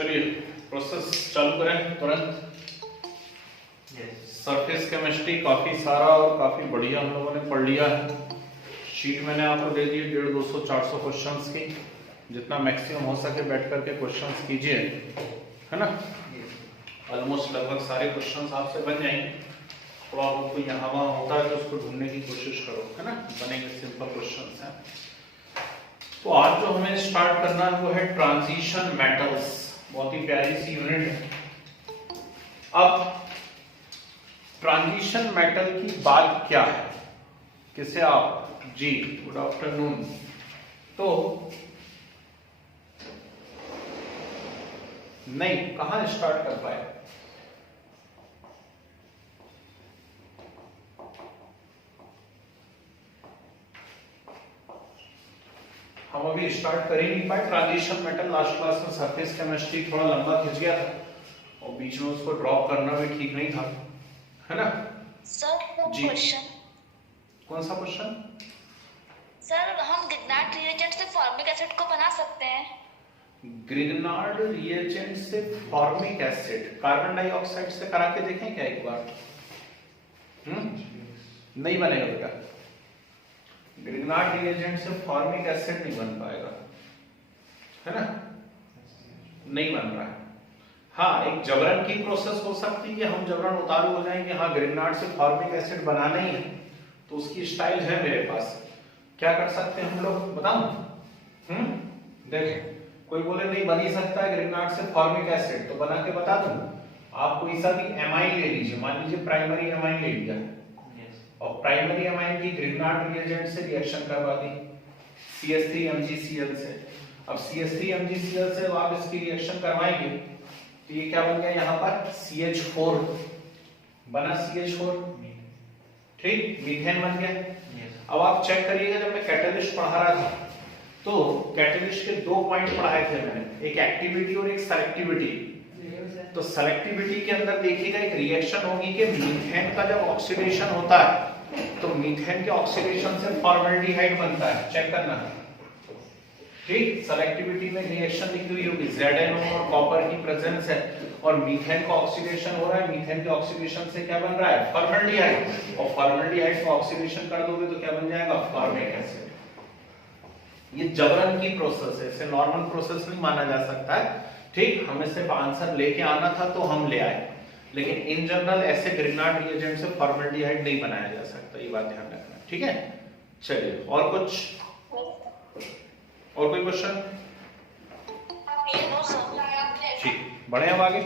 चलिए प्रोसेस चालू करें तुरंत। सरफेस केमिस्ट्री काफी सारा और काफी बढ़िया हम लोगों ने पढ़ लिया है। शीट मैंने आपको दे दी 150, 200, 400 क्वेश्चंस की। जितना मैक्सिमम हो सके बैठ करके क्वेश्चंस कीजिए, है ना। ऑलमोस्ट लगभग सारे क्वेश्चंस आपसे बन जाएंगे। थोड़ा बहुत कोई यहाँ वहाँ होता है तो उसको ढूंढने की कोशिश करो, है ना। बनेंगे, सिंपल क्वेश्चंस हैं। तो आज जो हमें स्टार्ट करना है वो है ट्रांजिशन मेटल्स। बहुत ही प्यारी सी यूनिट है। अब ट्रांजिशन मेटल की बात क्या है, किसे आप जी गुड आफ्टरनून। तो नहीं, कहां स्टार्ट कर पाए। हम अभी स्टार्ट कर ही नहीं पाए ट्रांजिशन मेटल। लास्ट क्लास में सरफेस केमिस्ट्री थोड़ा लंबा खिंच गया था और बीच में उसको ड्रॉप करना भी ठीक नहीं था, है ना। Sir question. कौन सा क्वेश्चन। सर हम ग्रिग्नार्ड रिएजेंट से फॉर्मिक एसिड को बना सकते हैं। ग्रिग्नार्ड रिएजेंट से फॉर्मिक एसिड कार्बन डाइऑक्साइड से करा के देखें क्या एक बार। नहीं बनेगा बेटा, ग्रिग्नार्ड रिएजेंट से फॉर्मिक एसिड नहीं बन पाएगा, है ना। नहीं बन रहा है। हाँ, एक जबरन की प्रोसेस हो सकती है कि हम जबरन उतारू हो जाएंगे। हाँ, ग्रिग्नार्ड से फॉर्मिक एसिड बनाना ही है तो उसकी स्टाइल है मेरे पास। क्या कर सकते हैं हम लोग, बताऊं। देखें, कोई बोले नहीं बन ही सकता है ग्रिग्नार्ड से फॉर्मिक एसिड, तो बना के बता दूं। आप कोई सा भी एमाइन ले लीजिए, मान लीजिए प्राइमरी एमाइन ले लिया और प्राइमरी एमाइन की ग्रिग्नार्ड रिएजेंट से रिएक्शन करवा दी CH3MgCl से। अब CH3MgCl से आप इसकी रिएक्शन करवाएंगे तो ये क्या बन गया, यहाँ पर CH4 बना, CH4 ठीक, मीथेन बन गया। अब आप चेक करिएगा, जब मैं कैटलिस्ट पढ़ा रहा था तो कैटलिस्ट के 2 पॉइंट पढ़ाए थे मैंने, एक एक्टिविटी और एक सेलेक्टिविटी। तो सेलेक्टिविटी के अंदर देखिएगा एक रिएक्शन होगी कि मीथेन का जब ऑक्सीडेशन होता है तो मीथेन के ऑक्सीडेशन से फॉर्मल्डिहाइड बनता है, चेक करना ठीक। सेलेक्टिविटी में रिएक्शन लिखी हुई होगी, ZnO और कॉपर की प्रेजेंस है और मीथेन का ऑक्सीडेशन हो रहा है। मीथेन के ऑक्सीडेशन से क्या बन रहा है, फॉर्मल्डिहाइड, और फॉर्मल्डिहाइड को ऑक्सीडेशन कर दोगे तो क्या बन जाएगा, फॉर्मिक एसिड। ये जबरन की प्रोसेस है, इसे नॉर्मल प्रोसेस नहीं माना जा सकता है, ठीक। हमें सिर्फ आंसर लेके आना था तो हम ले आए, लेकिन इन जनरल ऐसे ग्रिग्नार्ड रिएजेंट से फॉर्मल्डिहाइड नहीं बनाया जा सकता, ये बात ध्यान रखना, ठीक है। चलिए, और कुछ, और कोई क्वेश्चन। ठीक, बढ़े हम आगे।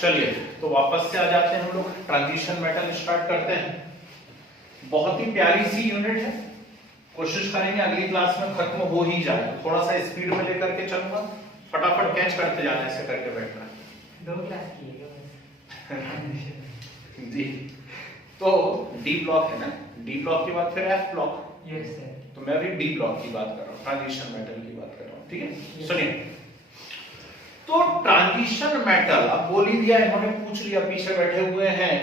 चलिए, तो वापस से आ जाते हैं हम लोग, ट्रांजिशन मेटल स्टार्ट करते हैं। बहुत ही प्यारी सी यूनिट है, कोशिश करेंगे अगली क्लास में खत्म हो ही जाए। थोड़ा सा स्पीड में लेकर के चलूंगा, फटाफट कैच करते जाना, ऐसे करके बैठना। 2 क्लास की जी, तो डी ब्लॉक है ना, डी ब्लॉक के बाद फिर एफ ब्लॉक। Yes sir. तो मैं अभी डी ब्लॉक की बात कर रहा हूँ, ट्रांजिशन मेटल की बात कर रहा हूँ, ठीक है। सुनिए, तो ट्रांजिशन मेटल, अब बोल ही दिया, इन्होंने पूछ लिया, पीछे बैठे हुए हैं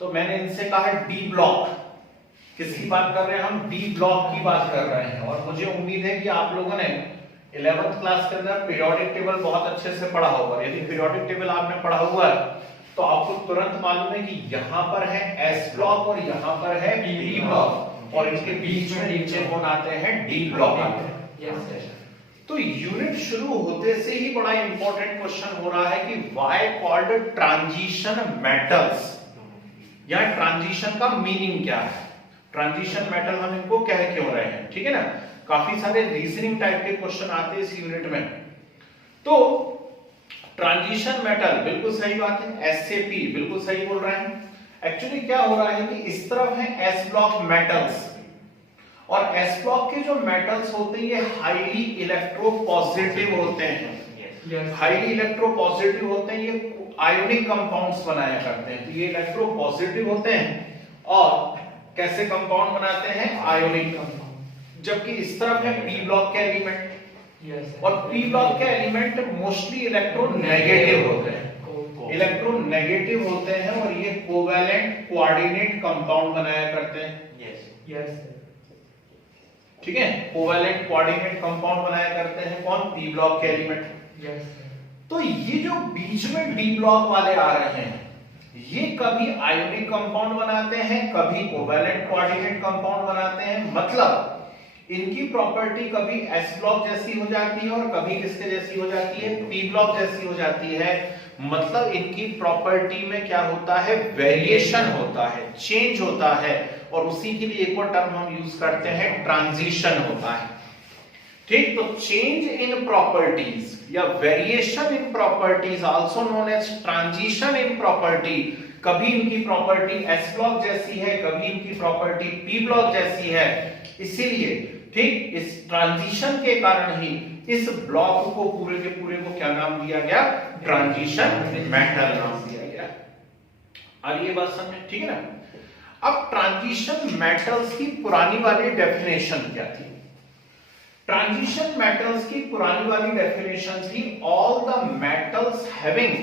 तो मैंने इनसे कहा डी ब्लॉक। किसकी बात कर रहे हैं हम, डी ब्लॉक की बात कर रहे हैं। और मुझे उम्मीद है कि आप लोगों ने 11th क्लास के अंदर पीरियोडिक टेबल बहुत अच्छे से पढ़ा होगा। यदि पीरियोडिक टेबल आपने पढ़ा हुआ है तो आपको तुरंत मालूम है कि यहाँ पर है एस ब्लॉक और यहाँ पर है पी ब्लॉक, और इनके बीच में नीचे कौन आते हैं, डी ब्लॉक आते हैं। तो यूनिट शुरू होते से ही बड़ा इंपॉर्टेंट क्वेश्चन हो रहा है कि व्हाई कॉल्ड ट्रांजिशन मेटल्स। यहाँ ट्रांजिशन का मीनिंग क्या है, ट्रांजिशन मेटल हम इनको कह क्यों रहे हैं, ठीक है ना। काफी सारे रीजनिंग टाइप के क्वेश्चन आते हैं इस यूनिट में। तो ट्रांजिशन मेटल, बिल्कुल सही बात है, SAP बिल्कुल सही बोल रहे हैं। एक्चुअली क्या हो रहा है कि इस तरफ है S ब्लॉक मेटल्स, और S ब्लॉक के जो मेटल्स होते हैं ये हाईली इलेक्ट्रोपॉजिटिव होते हैं। हाईली इलेक्ट्रोपॉजिटिव होते हैं, ये आयोनिक कंपाउंड्स बनाया करते हैं। तो ये इलेक्ट्रोपॉजिटिव होते हैं और कैसे कंपाउंड बनाते हैं, आयोनिक कंपाउंड। जबकि इस तरफ है पी ब्लॉक के एलिमेंट, और पी ब्लॉक के एलिमेंट मोस्टली इलेक्ट्रोनेगेटिव होते हैं, इलेक्ट्रोनेगेटिव होते हैं और ये कोवैलेंट कोऑर्डिनेट कंपाउंड बनाया करते हैं। Yes sir. ठीक है, कोवैलेंट कोऑर्डिनेट कंपाउंड बनाया करते हैं कौन, पी ब्लॉक के एलिमेंट। तो ये जो बीच में डी ब्लॉक वाले आ रहे हैं ये कभी आयोनिक कंपाउंड बनाते हैं, कभी कोवैलेंट कोऑर्डिनेट कंपाउंड बनाते हैं, मतलब इनकी प्रॉपर्टी कभी एस ब्लॉक जैसी हो जाती है और कभी किसके जैसी हो जाती है, पी ब्लॉक जैसी हो जाती है। मतलब इनकी प्रॉपर्टी में क्या होता है, वेरिएशन होता है, चेंज होता है, और उसी के लिए एक और टर्म हम यूज करते हैं, ट्रांजिशन होता है। ठीक, तो चेंज इन प्रॉपर्टीज या variation in properties also known as transition in property. कभी इनकी प्रॉपर्टी एस ब्लॉक जैसी है, कभी इनकी प्रॉपर्टी पी ब्लॉक जैसी है। इसीलिए ठीक इस ट्रांजिशन के कारण ही इस ब्लॉक को पूरे के पूरे को क्या नाम दिया गया, ट्रांजिशन मेटल नाम दिया गया। अब ये बात समझ, ठीक है ना। अब ट्रांजिशन मेटल्स की पुरानी वाली डेफिनेशन क्या थी? ट्रांजिशन मेटल्स की पुरानी वाली डेफिनेशन थी, all the metals having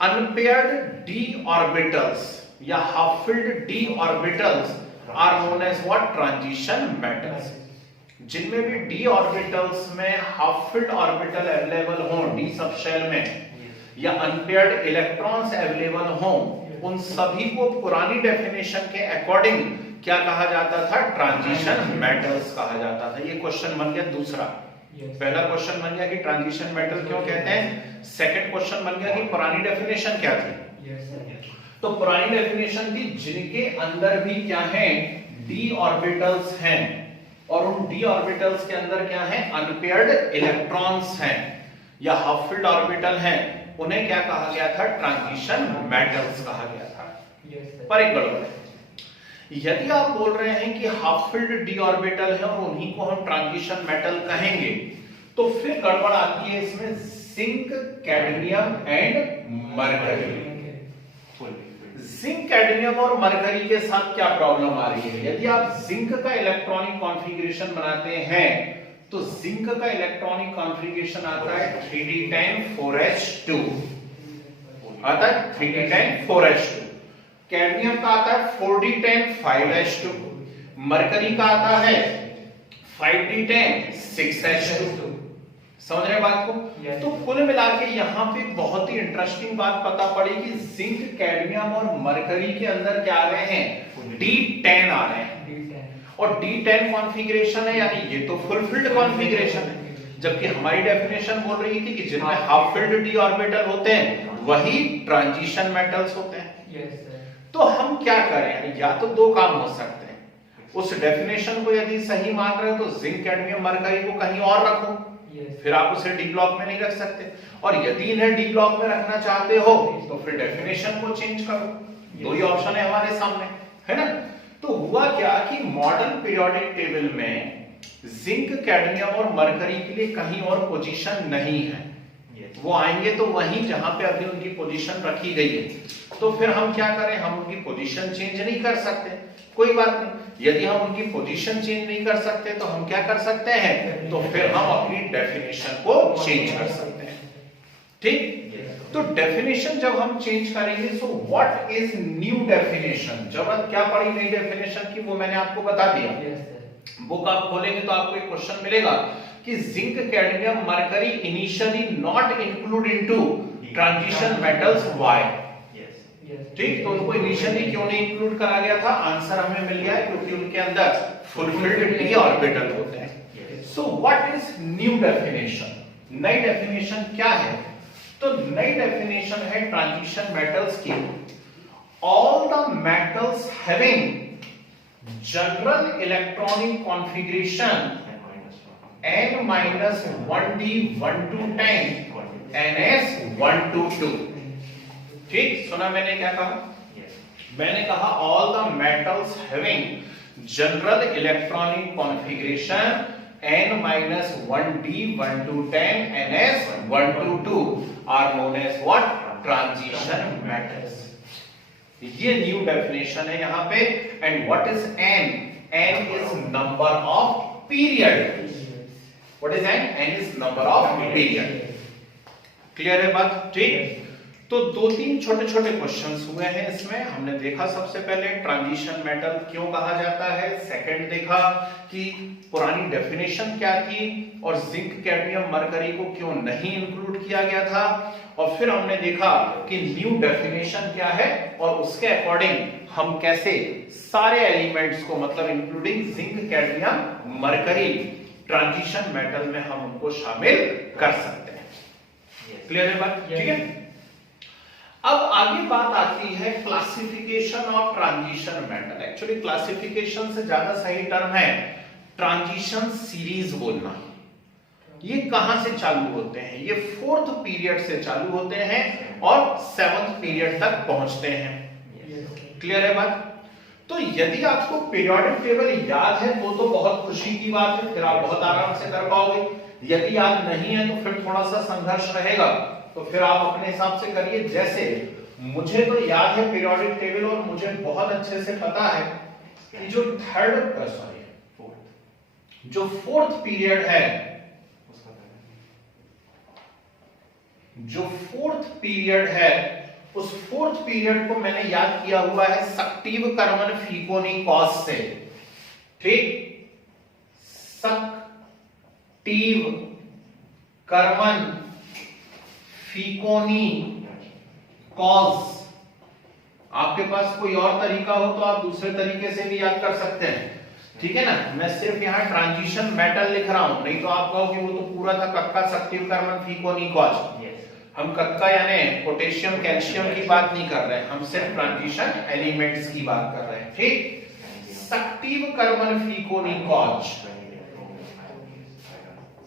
unpaired d orbitals या half filled d orbitals are known as what, transition metals. जिनमें भी डी ऑर्बिटल्स में हाफ फिल्ड ऑर्बिटल अवेलेबल हो डी सबशेल में, या अनपेयर्ड इलेक्ट्रॉन्स अवेलेबल हो, उन सभी को पुरानी डेफिनेशन के अकॉर्डिंग क्या कहा जाता था, ट्रांजिशन मेटल्स कहा जाता था। ये क्वेश्चन बन गया दूसरा। पहला क्वेश्चन बन गया कि ट्रांजिशन मेटल क्यों कहते हैं, सेकंड क्वेश्चन बन गया कि पुरानी डेफिनेशन क्या थी। तो पुरानी डेफिनेशन थी जिनके अंदर भी क्या है, डी ऑर्बिटल्स हैं, और उन डी ऑर्बिटल्स के अंदर क्या है, अनपेयर्ड इलेक्ट्रॉन्स हैं या हाफ फिल्ड ऑर्बिटल हैं, उन्हें क्या कहा गया था, ट्रांजिशन मेटल्स कहा गया था। पर एक गड़बड़ है, यदि आप बोल रहे हैं कि हाफ फिल्ड डी ऑर्बिटल है और उन्हीं को हम ट्रांजिशन मेटल कहेंगे, तो फिर गड़बड़ आती है इसमें zinc, cadmium and mercury. Zinc, cadmium और मरकरी के साथ क्या प्रॉब्लम आ रही है? यदि आप जिंक का इलेक्ट्रॉनिक कॉन्फ़िगरेशन बनाते हैं तो जिंक का इलेक्ट्रॉनिक कॉन्फ़िगरेशन आता है 3d10 4h2, आता है 3d10 4h2। कैडमियम का आता है 4d10 5h2, मरकरी का आता है 5d10 6h2। समझ रहे बात को? तो कुल मिला के यहाँ पे बहुत ही इंटरेस्टिंग बात पता पड़ी कि जिंक, कैडमियम और मरकरी के अंदर क्या आ रहे हैं, D10 आ रहे हैं, और D10 कॉन्फ़िगरेशन है, यानी ये तो फुलफिल्ड कॉन्फ़िगरेशन है, जबकि हमारी डेफिनेशन बोल रही थी कि जिनमें हाफ फिल्ड डी ऑर्बिटल होते हैं वही ट्रांजिशन मेटल्स होते हैं। तो हम क्या करें, या तो दो काम हो सकते हैं, उस डेफिनेशन को यदि सही मान रहे हो तो जिंक, कैडमियम, मरकरी को कहीं और रखो, फिर आप उसे डी ब्लॉक में नहीं रख सकते, और यदि इन्हें डी ब्लॉक में रखना चाहते हो तो फिर डेफिनेशन को चेंज करो। दो ही ऑप्शन है हमारे सामने, है ना। तो हुआ क्या कि मॉडर्न पीरियोडिक टेबल में जिंक, कैडमियम और मरकरी के लिए कहीं और पोजीशन नहीं है, वो आएंगे तो वहीं जहां पे अभी उनकी पोजीशन रखी गई है। तो फिर हम क्या करें, हम उनकी पोजीशन चेंज नहीं कर सकते, कोई बात नहीं। यदि हम उनकी पोजीशन चेंज नहीं कर सकते तो हम क्या कर सकते हैं, तो फिर हम अपनी डेफिनेशन को चेंज कर सकते हैं। ठीक, तो डेफिनेशन जब हम चेंज करेंगे, so what is new definition, जरूरत क्या पड़ी नई डेफिनेशन की, वो मैंने आपको बता दिया। बुक आप खोलेंगे तो आपको एक क्वेश्चन मिलेगा कि zinc, cadmium, mercury initially not include into transition metals, why. ठीक, तो उनको इनिशियली क्यों नहीं इंक्लूड करा गया था, आंसर हमें मिल गया है, क्योंकि उनके अंदर फुलफिल्ड डी ऑर्बिटल होते हैं। So what is new definition, नई डेफिनेशन क्या है? तो नई डेफिनेशन है ट्रांजिशन मेटल्स की, all the metals having general electronic configuration n-1d 1-10 ns 1-2। ठीक, सुना मैंने क्या कहा? मैंने कहा all the metals having general electronic configuration n-1d 1-10 ns 1-2 are known as what, transition metals. ये न्यू डेफिनेशन है यहां पे। And what is n? n is number of period. What is n? n is number of period. Clear है बात? ठीक। तो 2-3 छोटे-छोटे questions हुए हैं इसमें। हमने देखा सबसे पहले ट्रांजिशन मेटल क्यों कहा जाता है, सेकंड देखा कि पुरानी डेफिनेशन क्या थी और जिंक कैडमियम मरकरी को क्यों नहीं इंक्लूड किया गया था, और फिर हमने देखा कि न्यू डेफिनेशन क्या है और उसके अकॉर्डिंग हम कैसे सारे एलिमेंट्स को मतलब including zinc cadmium mercury transition metal में हम उनको शामिल कर सकते हैं। क्लियर है बात? ठीक है। अब आगे बात आती है classification of transition metal. Actually classification से ज्यादा सही टर्म है ट्रांजिशन सीरीज बोलना। ये कहां से चालू होते हैं? ये 4th पीरियड से चालू होते हैं और 7th पीरियड तक पहुंचते हैं। क्लियर है बात? तो यदि आपको पीरियोडिक टेबल याद है तो बहुत खुशी की बात है, फिर आप बहुत आराम से कर पाओगे। यदि याद नहीं है तो फिर थोड़ा सा संघर्ष रहेगा, तो फिर आप अपने हिसाब से करिए। जैसे मुझे तो याद है पीरियोडिक टेबल और मुझे बहुत अच्छे से पता है कि जो फोर्थ पीरियड है, जो फोर्थ पीरियड है उस फोर्थ पीरियड को मैंने याद किया हुआ है सक्टिव कर्मन फीकोनी कॉज से। ठीक, सक्टिव कर्मन फीकोनी कॉज। आपके पास कोई और तरीका हो तो आप दूसरे तरीके से भी याद कर सकते हैं, ठीक है ना। मैं सिर्फ यहां ट्रांजिशन मेटल लिख रहा हूं, नहीं तो आप कहोगे वो तो पूरा था कक्का सक्टिव कर्मन फीकोनी कॉज। हम कक्का यानी पोटेशियम कैल्शियम की बात नहीं कर रहे हैं, हम सिर्फ ट्रांजिशन एलिमेंट्स की बात कर रहे हैं। ठीक, सक्टिव कर्मन फीकोनी कॉज,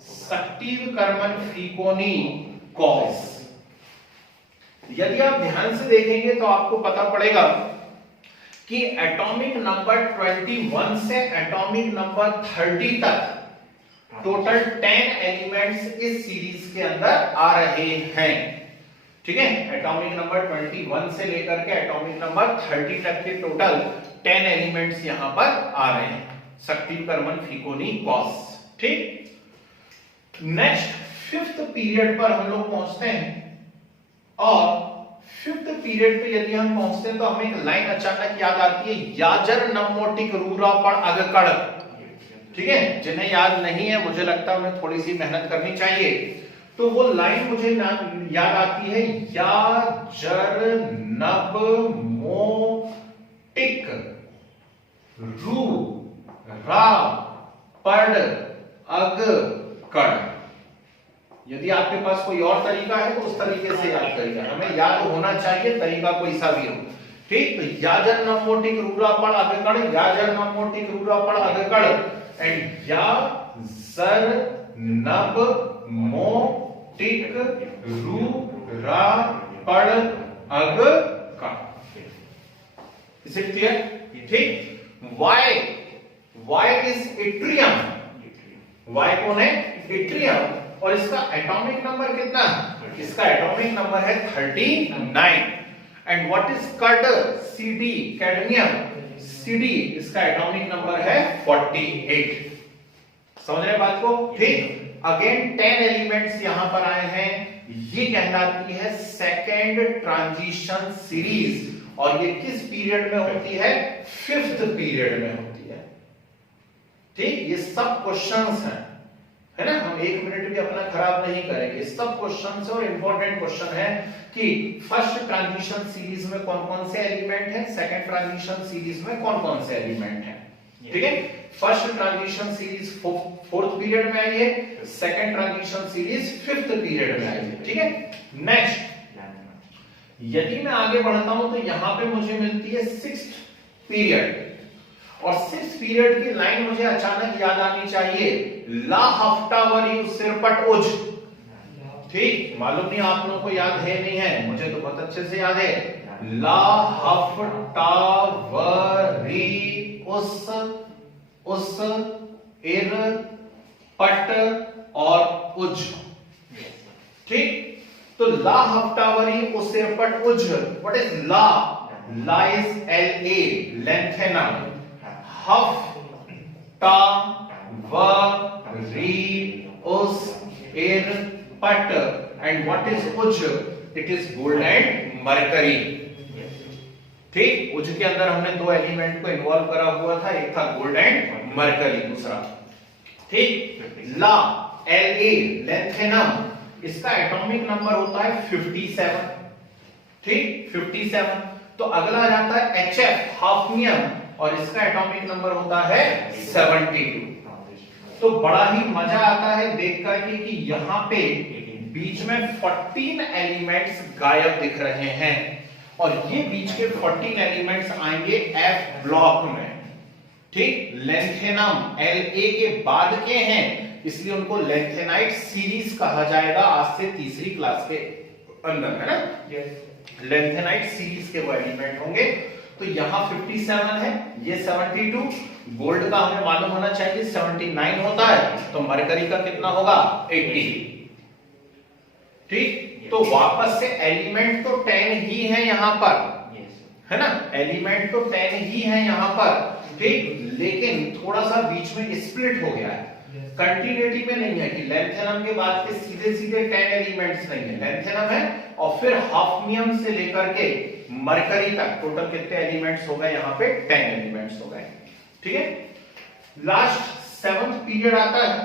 सक्टिव कर्मन फीकोनी कॉज। यदि आप ध्यान से देखेंगे तो आपको पता पड़ेगा कि एटॉमिक नंबर 21 से एटॉमिक नंबर 30 तक टोटल 10 एलिमेंट्स इस सीरीज के अंदर आ रहे हैं। ठीक है, एटॉमिक नंबर 21 से लेकर के एटॉमिक नंबर 30 तक के टोटल 10 एलिमेंट्स यहां पर आ रहे हैं सक्टिव कर्मन फीकोनी कॉज। ठीक, नेक्स्ट 5th पीरियड पर हम लोग पहुंचते हैं और 5th पीरियड पे यदि हम पहुंचते हैं तो हमें एक लाइन अचानक याद आती है, याजर नमोटिक रूरा पर अगकड़। ठीक है, जिन्हें याद नहीं है मुझे लगता है उन्हें थोड़ी सी मेहनत करनी चाहिए। तो वो लाइन मुझे याद आती है, याजर नब मोटिक रू रा पड़ अग कड़। यदि आपके पास कोई और तरीका है तो उस तरीके से याद करिए, हमें याद होना चाहिए तरीका कोई सा भी हो। ठीक, तो याजर नमोटिक रूरा पड़ अग कड़, याजर नमोटिक रूरा पड़ अग कड़ एंड या जर नब मोटिक रू रा पड़ अग कड़। Is it clear? ठीक, वाई इज इट्रियम। वाई कौन है? इट्रियम। और इसका एटॉमिक नंबर कितना है? इसका एटॉमिक नंबर है 39। एंड व्हाट इज कड? सीडी, कैडमियम सीडी, इसका एटॉमिक नंबर है 48। समझ रहे बात को? ठीक, अगेन 10 एलिमेंट्स यहां पर आए हैं, ये कहलाती है सेकेंड ट्रांजिशन सीरीज। और ये किस पीरियड में होती है? 5th पीरियड में होती है। ठीक, ये सब क्वेश्चंस हैं, है ना, हम 1 मिनट भी अपना खराब नहीं करेंगे। सब क्वेश्चन और इंपॉर्टेंट क्वेश्चन है कि फर्स्ट ट्रांजिशन सीरीज में कौन कौन से एलिमेंट हैं, सेकंड ट्रांजिशन सीरीज में कौन कौन से एलिमेंट हैं। ठीक है, first transition series 4th period में आई है, second transition series 5th period में आई है। ठीक है, नेक्स्ट यदि मैं आगे बढ़ता हूं तो यहां पे मुझे मिलती है 6th पीरियड। और 6th पीरियड की लाइन मुझे अचानक याद आनी चाहिए, ला हफ्तावरी सिरपट उज। ठीक, मालूम नहीं आप लोगों को याद है नहीं है, मुझे तो बहुत अच्छे से याद है। ला हफ्तावरी उस इर पट और उज। ठीक, तो ला हफ्तावरी उस सिरपट उज। What is La? La is LA, lanthanum. हफ ता व री उस एर पट एंड व्हाट इज उज? It is gold and mercury. ठीक, उसके अंदर हमने दो एलिमेंट को इन्वॉल्व करा हुआ था, एक था गोल्ड एंड मरकरी, दूसरा। ठीक, ला La लैंथेनम, इसका एटॉमिक नंबर होता है 57। ठीक, 57। तो अगला जाता है HF हाफनियम, और इसका एटॉमिक नंबर होता है 72। तो बड़ा ही मजा आता है देख करके कि यहाँ पे बीच में 14 एलिमेंट्स गायब दिख रहे हैं, और ये बीच के 14 एलिमेंट्स आएंगे F ब्लॉक में। ठीक, लैंथेनम La के बाद के हैं, इसलिए उनको लैंथेनाइट सीरीज कहा जाएगा आज से तीसरी क्लास के अंदर, है ना। लैंथेनाइट सीरीज के वो एलिमेंट होंगे। तो यहां 57 है, ये 72, गोल्ड का हमें मालूम होना चाहिए 79 होता है, तो मरकरी का कितना होगा 80। ठीक, तो वापस से एलिमेंट तो 10 ही है यहां पर, है ना, एलिमेंट तो 10 ही है यहां पर। ठीक, लेकिन थोड़ा सा बीच में स्प्लिट हो गया है, कंटिन्यूटी में नहीं है कि लैंथेनम के बाद के सीधे सीधे 10 एलिमेंट्स नहीं है, लैंथेनम है और फिर हाफनियम से लेकर के मरकरी तक टोटल कितने एलिमेंट्स हो गए, यहाँ पे 10 एलिमेंट्स हो गए। ठीक है, लास्ट 7th पीरियड आता है,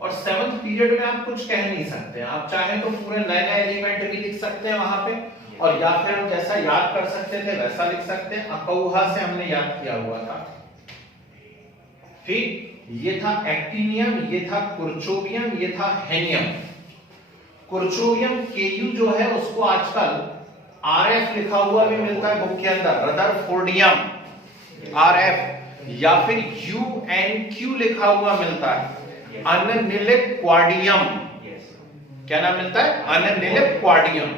और 7th पीरियड में आप कुछ कह नहीं सकते, आप चाहे तो पूरे नए नए एलिमेंट भी लिख सकते हैं वहां पे, और या फिर हम जैसा याद कर सकते थे वैसा लिख सकते हैं। अकौहा से हमने याद किया हुआ था। ठीक, ये था एक्टिनियम, ये था कुर्चोवियम, ये था हेनियम। कुर्चोवियम Ku जो है उसको आजकल RF लिखा हुआ भी मिलता है बुक के अंदर, रदरफोर्डियम RF, या फिर UNQ लिखा हुआ मिलता है, अननिलिप क्वाडियम। क्या नाम मिलता है, अननिलिप क्वाडियम।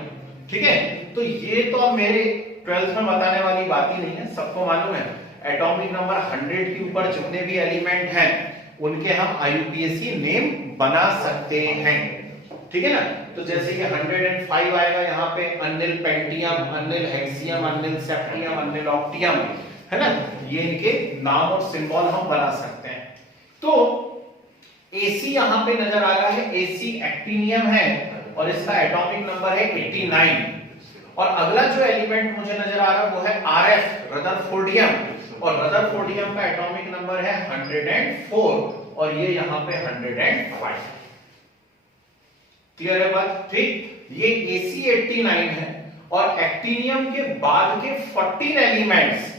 ठीक है, तो ये तो अब मेरे 12th में बताने वाली बात ही नहीं है, सबको मालूम है। एटॉमिक नंबर 100 के ऊपर जितने भी एलिमेंट हैं उनके हम IUPAC नेम बना सकते हैं। ठीक है ना, तो जैसे कि 105 आएगा यहाँ पे, अनिल पेंटियम, अनिल हेक्सियम, अनिल सेप्टियम, अनिल ऑक्टियम, है ना, ये इनके नाम और सिंबल हम बना सकते हैं। तो AC यहाँ पे नजर आ रहा है, AC एक्टिनियम है और इसका एटॉमिक नंबर है 89। और अगला जो एलिमेंट मुझे नजर आ रहा है वो है RF रदरफोर्डियम, और रदरफोर्डियम का एटॉमिक नंबर है 104, और ये यहाँ पे 105। क्लियर है बात। ठीक, ये AC 89 है, और एक्टिनियम के बाद के 14 एलिमेंट्स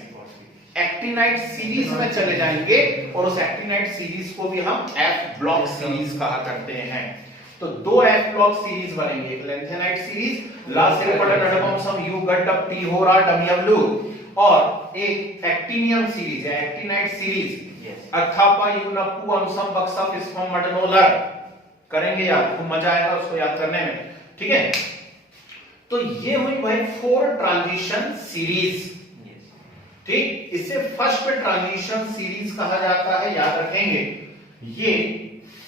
एक्टिनाइट सीरीज में चले जाएंगे, और उस एक्टिनाइट सीरीज को भी हम F ब्लॉक सीरीज कहा करते हैं। तो दो F ब्लॉक सीरीज बनेंगे, एक लेंथेनाइट सीरीज, और एक एक्टिनियम सीरीज है, एक्टिनाइट सीरीज, अथापा यूनपू अमसम बक्सा फिस्फम मडनोलर। करेंगे याद, खूब मजा आएगा उसको याद करने में। ठीक है, तो ये हुई भाई 4 ट्रांजिशन सीरीज। ठीक, इसे फर्स्ट ट्रांजिशन सीरीज कहा जाता है, याद रखेंगे। ये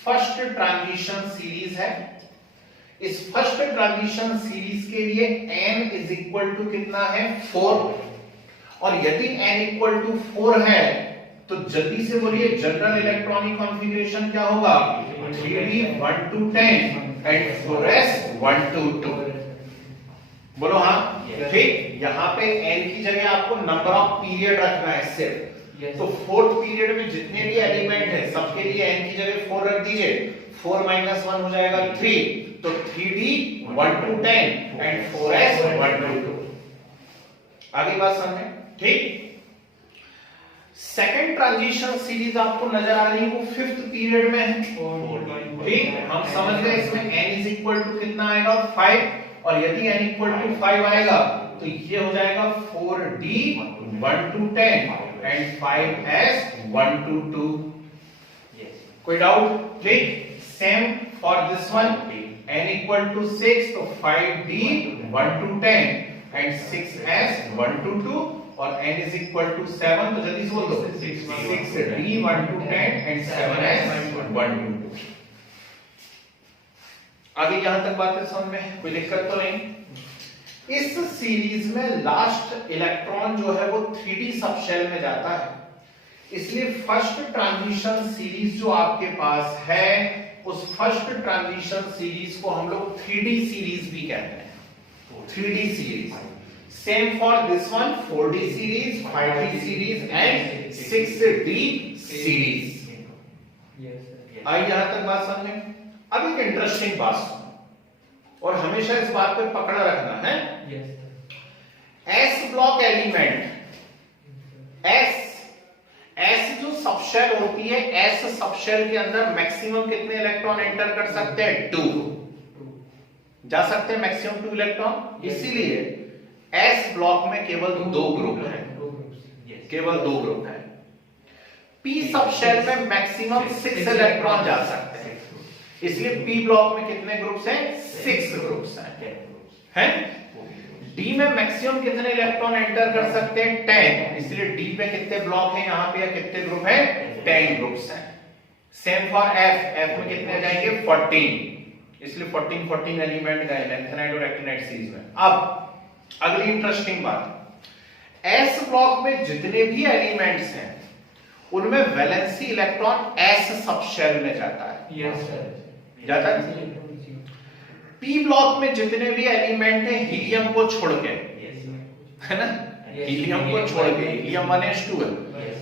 फर्स्ट ट्रांजिशन सीरीज है। इस फर्स्ट ट्रांजिशन सीरीज के लिए n इज इक्वल टू कितना है 4, और यदि n इक्वल टू 4 है तो जल्दी से बोलिए जनरल इलेक्ट्रॉनिक कॉन्फ़िगरेशन क्या होगा, 3d 1 to 10 and 4s 1 to 2। बोलो हाँ। ठीक, यहाँ पे n की जगह आपको नंबर ऑफ पीरियड रखना है सिर्फ। तो 4th पीरियड में जितने भी एलिमेंट है सबके लिए n की जगह 4 रख दीजिए, 4 - 1 हो जाएगा 3, तो 3d 1 to 10 and 4s 1 to 2। आगे बात समझे। ठीक, सेकंड ट्रांजिशन सीरीज आपको नजर आ रही है, वो 5th पीरियड में है। ठीक, हम समझ गए इसमें n इज इक्वल टू कितना आएगा 5, और यदि n इक्वल टू 5 आएगा तो ये हो जाएगा 4d 1 to 10 and 5s 1 to 2। कोई डाउट? ठीक, same for this one, n equal to 6 तो 5d 1 to 10 and 6s 1 to 2, और n इज इक्वल टू 7 तो जल्दी से बोल दो 6d 1 to 10 and 7s 1 to 2। आगे यहां तक बातें समझ में कोई दिक्कत तो नहीं। इस सीरीज में लास्ट इलेक्ट्रॉन जो है वो 3d सबशेल में जाता है, इसलिए फर्स्ट ट्रांजिशन सीरीज जो आपके पास है उस फर्स्ट ट्रांजिशन सीरीज को हम लोग 3D सीरीज भी कहते हैं, 3D series. Same for this one, 4D series, 5D series and 6D series. आई यहां तक बात समझ में? अब एक इंटरेस्टिंग बात सुनो और हमेशा इस बात पे पकड़ रखना है। एस ब्लॉक एलिमेंट, एस जो सबशेल होती है, एस सबशेल के अंदर मैक्सिमम कितने इलेक्ट्रॉन एंटर कर सकते हैं? 2 जा सकते हैं, मैक्सिमम 2 इलेक्ट्रॉन। इसीलिए एस ब्लॉक में केवल 2 ग्रुप हैं, केवल 2 ग्रुप हैं। पी सबशेल में मैक्सिमम 6 इलेक्ट्रॉन जा सकते हैं, इसलिए पी ब्लॉक में कितने ग्रुप्स हैं? 6 ग्रुप्स हैं। डी में मैक्सिमम कितने इलेक्ट्रॉन एंटर कर सकते हैं? 10, इसलिए डी पे कितने ब्लॉक हैं यहाँ पे, या कितने ग्रुप हैं? 10 ग्रुप्स हैं। सेम फॉर एफ, एफ में कितने जाएंगे? 14, इसलिए 14 एलिमेंट गए लैंथेनाइड और एक्टिनाइड सीरीज में। अब अगली इंटरेस्टिंग बात, एस ब्लॉक में जितने भी एलिमेंट्स हैं उनमें वैलेंसी इलेक्ट्रॉन एस सबशेल में जाता है, जाता है। पी ब्लॉक में जितने भी एलिमेंट हैं हीलियम को छोड़ के, है ना, हीलियम को छोड़ के, हीलियम 1s2 है,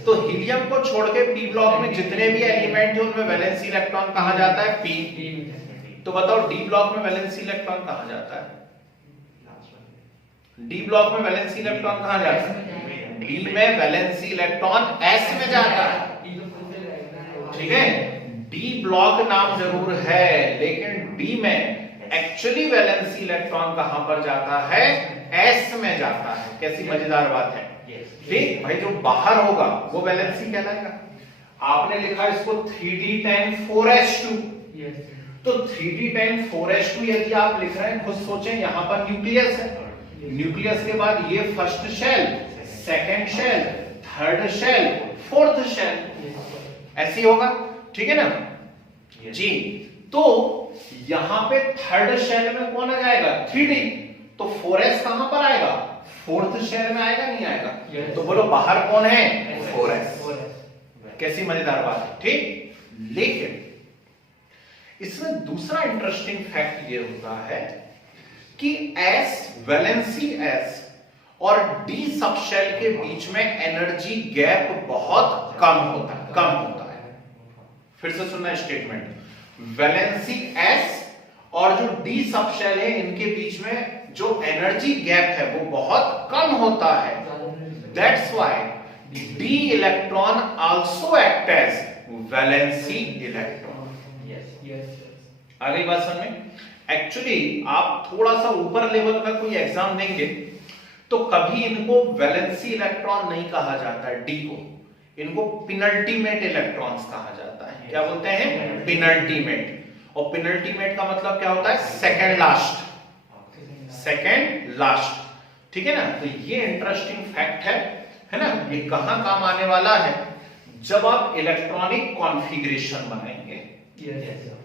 तो हीलियम को छोड़ के पी ब्लॉक में जितने भी एलिमेंट हैं उनमें वैलेंसी इलेक्ट्रॉन कहां जाता है? पी। तो बताओ डी ब्लॉक में वैलेंसी इलेक्ट्रॉन कहां जाता है? डी ब्लॉक में वैलेंसी इलेक्ट्रॉन कहां जाता है? डी में वैलेंसी इलेक्ट्रॉन एस में जाता है, ठीक है। डी ब्लॉक नाम जरूर है, लेकिन डी में एक्चुअली वैलेंसी इलेक्ट्रॉन कहां पर जाता है? एस में जाता है। कैसी मजेदार बात है, ठीक भाई। जो बाहर होगा वो वैलेंसी कहलाएगा। आपने लिखा इसको 3d10 4s2, तो 3d10 4s2 यदि आप लिख रहे हैं, खुद सोचें, यहां पर न्यूक्लियस है, न्यूक्लियस के बाद ये first shell, second shell, third shell, fourth shell, ऐसी होगा, ठीक है ना जी। तो यहां पे थर्ड शेल में कौन आ जाएगा? 3D, तो 4s कहां पर आएगा? फोर्थ शेल में आएगा, नहीं आएगा? तो बोलो बाहर कौन है? 4s। कैसी मजेदार बात है, ठीक। लेकिन इसमें दूसरा इंटरेस्टिंग फैक्ट ये होता है कि एस, वैलेंसी एस और डी सबशेल के बीच में एनर्जी गैप बहुत कम होता है। फिर से सुनना स्टेटमेंट, वैलेंसी एस और जो डी सबशेल है इनके बीच में जो एनर्जी गैप है वो बहुत कम होता है। That's why d electron also act as valency electron. अगली बात समझ में? एक्चुअली आप थोड़ा सा ऊपर लेवल का कोई एग्जाम देंगे तो कभी इनको वैलेंसी इलेक्ट्रॉन नहीं कहा जाता है, डी को, इनको पिनल्टीमेट इलेक्ट्रॉन्स कहा जाता है। क्या बोलते हैं? पिनल्टीमेट। और पिनल्टीमेट का मतलब क्या होता है? सेकंड लास्ट, सेकंड लास्ट, ठीक है ना। तो ये इंटरेस्टिंग फैक्ट है ना। ये कहां काम आने वाला है? जब आप इलेक्ट्रॉनिक कॉन्फ़िगरेशन बनाएंगे,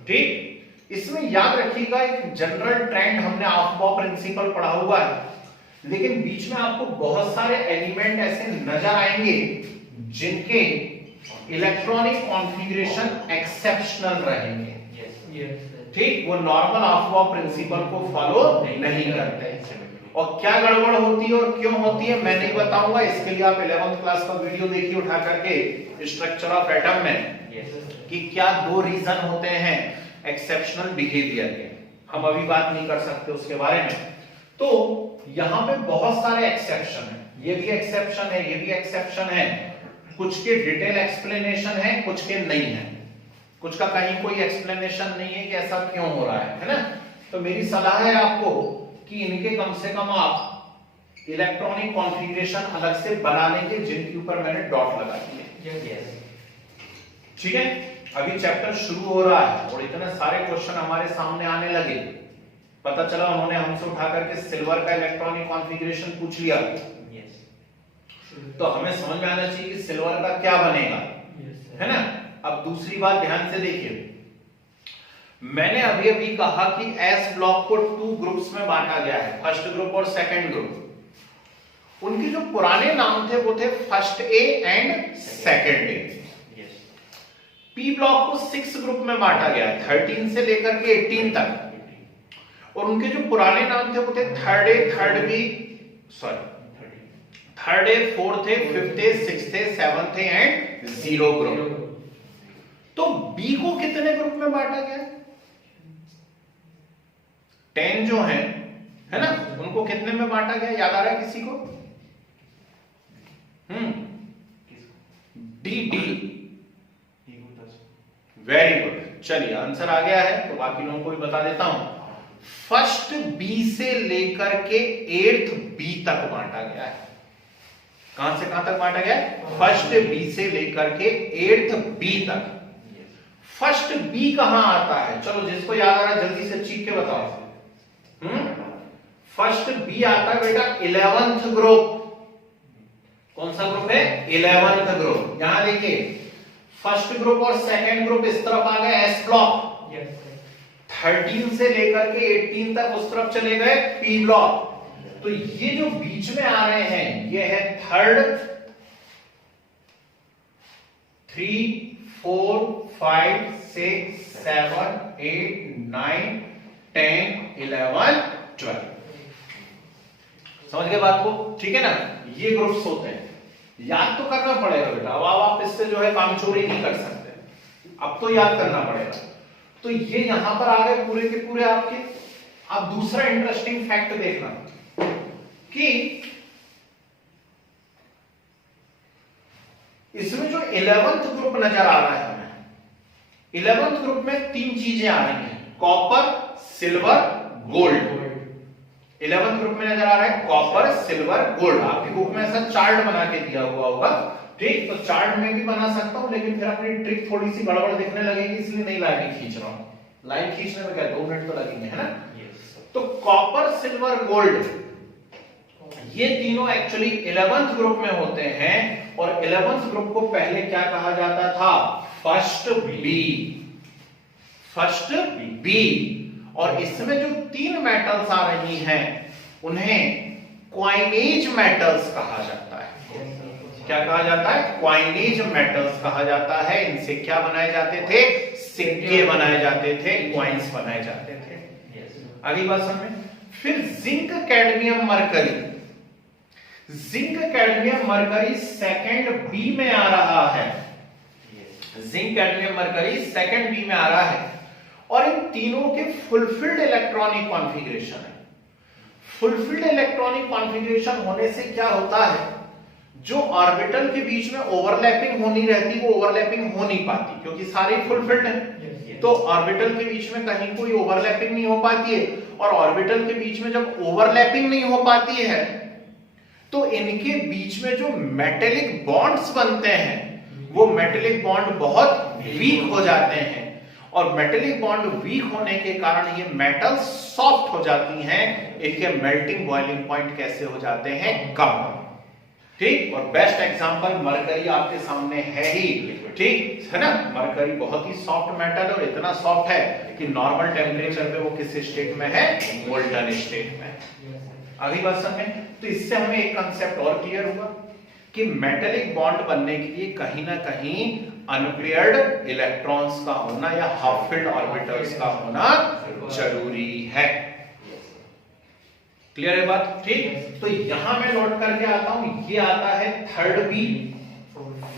ठीक। इसमें याद रखिएगा, एक जनरल ट्रेंड हमने ऑफ-बॉ प्रिंसिपल पढ़ा हुआ है, लेकिन बीच में आपको बहुत सारे एलिमेंट ऐसे नजर आएंगे जिनके इलेक्ट्रॉनिक कॉन्फ़िगरेशन एक्सेप्शनल रहेंगे, ठीक। वो नॉर्मल ऑफ-बॉ प्रिंसिपल को फॉलो नहीं करते। और क्या गड़बड़ होती है और क्यों होती है मैं नहीं बताऊंगा, इसके लिए आप 11th क्लास का वीडियो देखिए उठा करके, स्ट्रक्चर ऑफ एटम में, कि क्या 2 रीजन होते हैं एक्सेप्शनल बिहेवियर के। हम अभी बात नहीं कर सकते उसके बारे में। तो यहां पे बहुत सारे एक्सेप्शन है, ये भी एक्सेप्शन है, ये भी एक्सेप्शन है, कुछ के डिटेल एक्सप्लेनेशन है, कुछ के नहीं है, कुछ का कहीं कोई एक्सप्लेनेशन नहीं है कि ऐसा क्यों हो रहा है ना। तो मेरी सलाह है आपको कि इनके कम से कम आप इलेक्ट्रॉनिक कॉन्फ़िगरेशन अलग से बना लेंगे, जिनके ऊपर मैंने डॉट लगा दिए, ठीक है। अभी चैप्टर शुरू हो रहा है और इतने सारे क्वेश्चन हमारे सामने आने लगे। पता चला उन्होंने हमसे उठा करके सिल्वर का इलेक्ट्रॉनिक कॉन्फ़िगरेशन पूछ लिया, तो हमें समझ में आना चाहिए कि सिल्वर का क्या बनेगा, है ना। अब दूसरी बात ध्यान से देखिए, मैंने अभी अभी कहा कि एस ब्लॉक को 2 ग्रुप्स में बांटा गया है, फर्स्ट ग्रुप और सेकंड ग्रुप। उनके जो पुराने नाम थे वो थे first A and second A. P block को 6 ग्रुप में बांटा गया है, 13 से लेकर के 18 तक, और उनके जो पुराने नाम थे वो थे third A, third B, sorry third A, fourth A, fifth A, sixth A, seventh A and 0 group. तो बी को कितने ग्रुप में बांटा गया? 10 जो है ना, उनको कितने में बांटा गया, याद आ रहा है किसी को? D D, very good. चलिए आंसर आ गया है, तो बाकी लोगों को भी बता देता हूं। फर्स्ट बी से लेकर के 8th बी तक बांटा गया है। कहां से कहां तक बांटा गया है? फर्स्ट बी से लेकर के 8th बी तक। फर्स्ट बी कहां आता है? चलो जिसको याद आ रहा है जल्दी से चीख के बताओ। फर्स्ट बी आता है बेटा 11th ग्रुप। कौन सा ग्रुप है? 11th group. यहां देखिए, फर्स्ट ग्रुप और सेकंड ग्रुप इस तरफ आ गए एस ब्लॉक, 13 से लेकर के 18 तक उस तरफ चले गए पी ब्लॉक। तो ये जो बीच में आ रहे हैं ये है थर्ड, 3, 4, 5, 6, 7, 8, 9, 10, 11, 12। समझ गए बात को? ठीक है ना, ये ग्रुप्स होते हैं। याद तो करना पड़ेगा बेटा, अब आप इससे जो है कामचोरी नहीं कर सकते, अब तो याद करना पड़ेगा। तो ये यहां पर आ गए पूरे के पूरे आपके। अब दूसरा इंटरेस्टिंग फैक्ट देखना कि इसमें जो 11th ग्रुप नजर आ रहा है हमें, 11th ग्रुप में 3 चीजें आ रही हैं, copper, silver, gold. 11th group में नजर आ रहा है कॉपर, सिल्वर, गोल्ड। आपकी बुक में ऐसा चार्ट बना के दिया हुआ होगा, ठीक? तो चार्ट में भी बना सकता हूं, लेकिन फिर अपनी ट्रिक थोड़ी सी गड़बड़ दिखने लगेगी, इसलिए नहीं लाइन खींच रहा हूं। लाइन खींचने में क्या 2 मिनट तो लगेंगे, है ना? तो कॉपर, सिल्वर, गोल्ड, ये तीनों एक्चुअली 11th ग्रुप में होते हैं। और 11th ग्रुप को पहले क्या कहा जाता था? First B, first B. और इसमें जो 3 मेटल्स आ रही हैं उन्हें क्वाइनेज मेटल्स कहा जाता है। क्या कहा जाता है? क्वाइनेज मेटल्स कहा जाता है। इनसे क्या बनाए जाते थे? सिक्के बनाए जाते थे, क्वाइंस बनाए जाते थे। अगली बात समझ में। फिर zinc, cadmium, mercury. Zinc, cadmium, mercury second B में आ रहा है। Zinc, cadmium, mercury second B में आ रहा है। और इन तीनों के फुलफिल्ड इलेक्ट्रॉनिक कॉन्फ़िगरेशन है। फुलफिल्ड इलेक्ट्रॉनिक कॉन्फ़िगरेशन होने से क्या होता है? जो ऑर्बिटल के बीच में ओवरलैपिंग होनी रहती वो ओवरलैपिंग हो नहीं पाती, क्योंकि सारे फुलफिल्ड हैं। तो ऑर्बिटल के बीच में कहीं कोई ओवरलैपिंग नहीं हो पाती है। और ऑर्बिटल के बीच में जब ओवरलैपिंग नहीं हो पाती है तो इनके बीच में जो मेटेलिक बॉन्ड्स बनते हैं वो मेटेलिक बॉन्ड बहुत वीक हो जाते हैं। और मेटेलिक बॉन्ड वीक होने के कारण ये मेटल सॉफ्ट हो जाती हैं। इनके मेल्टिंग बॉइलिंग पॉइंट कैसे हो जाते हैं? कम। ठीक? और बेस्ट एग्जांपल मरकरी आपके सामने है ही, ठीक है ना? मरकरी बहुत ही सॉफ्ट मेटल है और इतना सॉफ्ट है कि नॉर्मल टेम्परेचर पे वो किस स्टेट में है? मोल्टन स्टेट में। अगली बात समझें। तो इससे हमें एक कंसेप्ट और क्लियर हुआ कि मेटेलिक बॉन्ड बनने के लिए कहीं ना कहीं अनपेयर्ड इलेक्ट्रॉन्स का होना या हाफ फिल्ड ऑर्बिटल्स का होना जरूरी है। क्लियर है बात? ठीक। तो यहां मैं नोट करके आता हूं, ये आता है third B,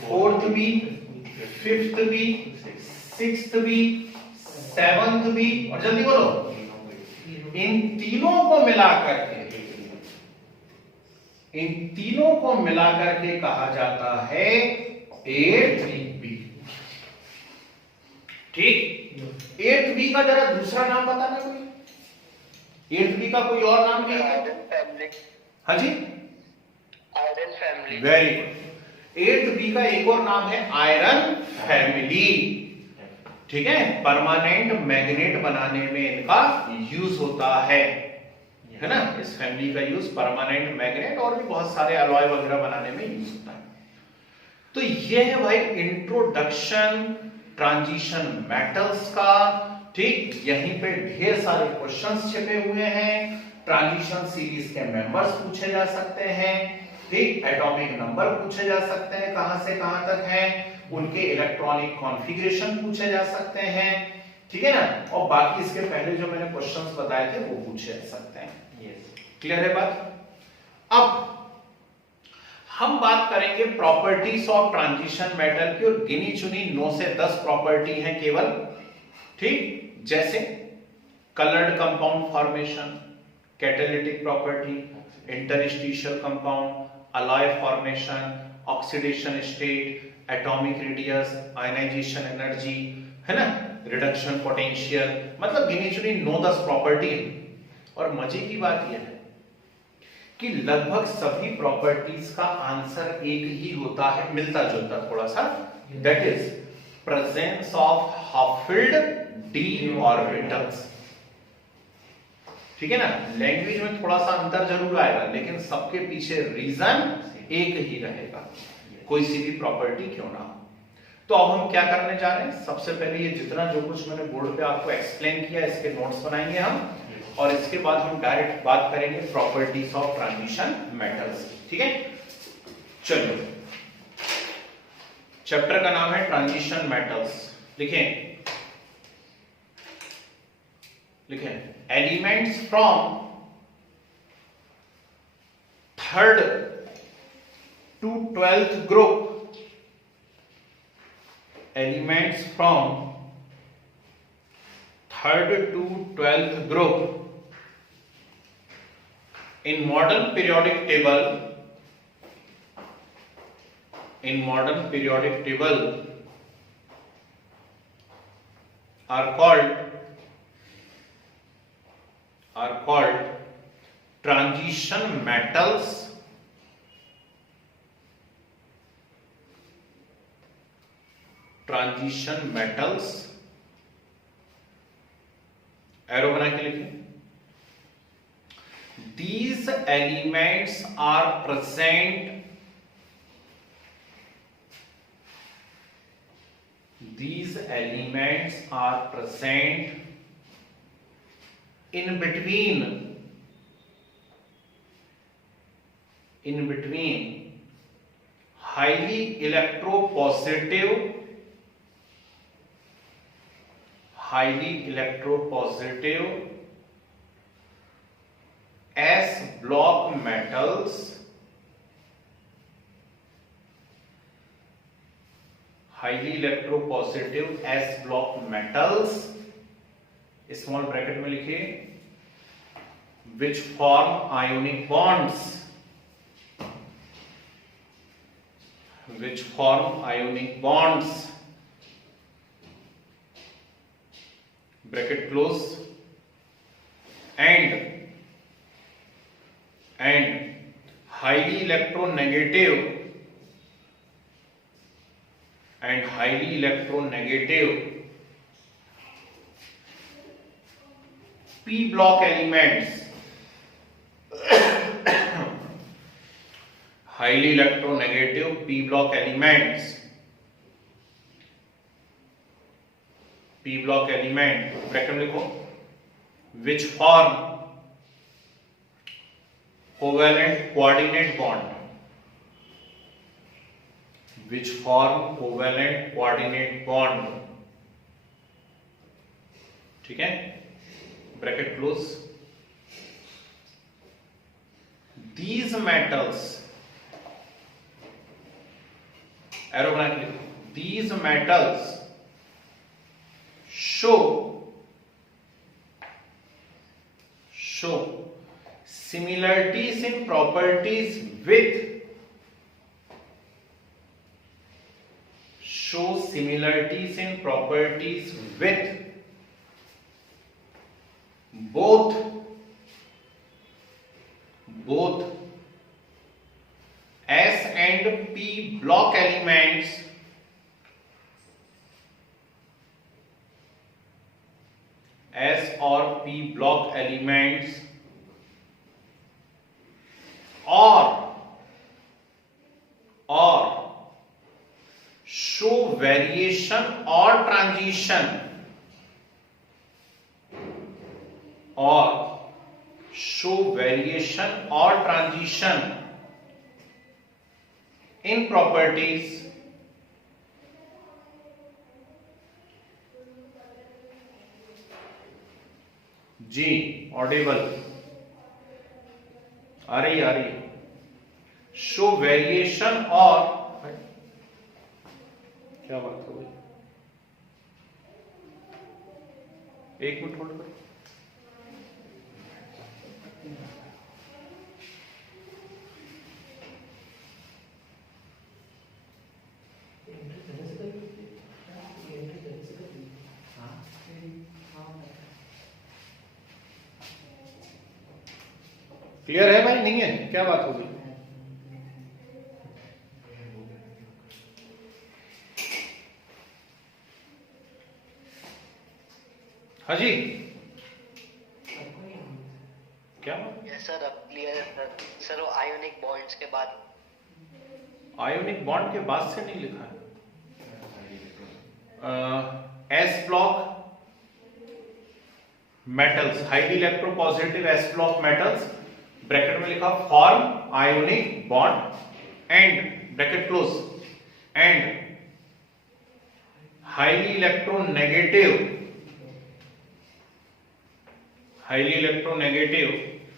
fourth B, fifth B, sixth B, seventh B, और जल्दी बोलो, इन तीनों को मिलाकर के कहा जाता है 8th बी। ठीक? 8th बी का जरा दूसरा नाम बताना कोई। 8th बी का कोई और नाम नहीं है? हाँ जी, iron family. Very good. 8th B का एक और नाम है आयरन फैमिली। ठीक है? परमानेंट मैग्नेट बनाने में इनका यूज होता है ना? इस फैमिली का यूज परमानेंट मैग्नेट और भी बहुत सारे अलॉय वगैरह बनाने में यूज होता है। तो ये है भाई इंट्रोडक्शन ट्रांजिशन मेटल्स का। ठीक? यहीं पे ढेर सारे क्वेश्चंस छिपे हुए हैं। ट्रांजिशन सीरीज के मेंबर्स पूछे जा सकते हैं। ठीक? एटॉमिक नंबर पूछे जा सकते हैं, कहां से कहां तक है। उनके इलेक्ट्रॉनिक कॉन्फ़िगरेशन पूछे जा सकते हैं, ठीक है ना, और बाकी इसके पहले जो मैंने क्वेश्चंस बताए थे वो पूछे जा सकते हैं। क्लियर है बात? अब हम बात करेंगे प्रॉपर्टीज ऑफ ट्रांजिशन मेटल की, और गिनी चुनी 9 से 10 प्रॉपर्टी हैं केवल, ठीक, जैसे coloured compound formation, catalytic property, interstitial compound, alloy formation, oxidation state, atomic radius, ionisation energy, है ना, रिडक्शन पोटेंशियल, मतलब गिनी चुनी 9-10 प्रॉपर्टी है। और मजे की बात यह है कि लगभग सभी प्रॉपर्टीज का आंसर एक ही होता है, मिलता जुलता थोड़ा सा, that is presence of half filled d orbitals, ठीक है ना। लैंग्वेज में थोड़ा सा अंतर जरूर आएगा, लेकिन सबके पीछे रीजन एक ही रहेगा, कोई सी भी प्रॉपर्टी क्यों ना हो। तो अब हम क्या करने जा रहे हैं, सबसे पहले ये जितना जो कुछ मैंने बोर्ड पे आपको एक्सप्लेन किया इसके नोट्स बनाएंगे हम, और इसके बाद हम डायरेक्ट बात करेंगे प्रॉपर्टीज ऑफ ट्रांजिशन मेटल्स, ठीक है। चलिए, चैप्टर का नाम है ट्रांजिशन मेटल्स। लिखें, elements from 3rd to 12th group, elements from 3rd to 12th group in modern periodic table are called transition metals, arrow बना के लिखिए। These elements are present in between highly electropositive S block metals, small bracket में लिखिए, which form ionic bonds, bracket close, and highly electronegative p block elements, highly electronegative p block elements, bracket में लिखो, which form covalent coordinate bond, ठीक है, bracket close. These metals, arrow बना के लिखो, these metals show similarities in properties with both S and P block elements, S or P block elements, or show variation or transition in properties जी audible आ रही show variation और क्या बात हो गई, एक मिनट होल्ड करो। क्लियर है भाई, नहीं है, क्या बात हो गई? हाँ जी, क्या बात? यस सर, अब क्लियर है सर। सर वो आयोनिक बॉन्ड्स के बाद। आयोनिक बॉन्ड के बाद से नहीं लिखा है। S block metals, highly electropositive S block metals, bracket में लिखा form ionic bond and bracket close and highly electronegative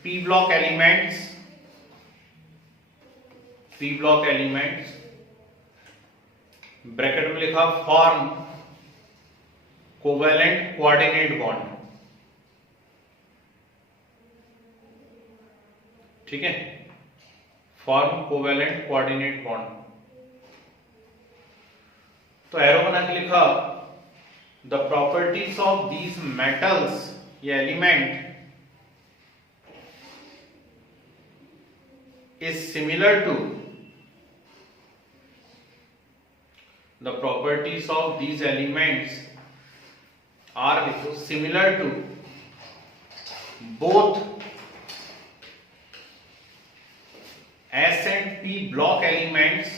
p block elements bracket में लिखा फॉर्म कोवेलेंट कोऑर्डिनेट बॉन्ड। ठीक है, फॉर्म कोवेलेंट कोऑर्डिनेट बॉन्ड। तो एरो बना के लिखा the properties of these metals, ये element is similar to the properties of these elements are similar to both S and P block elements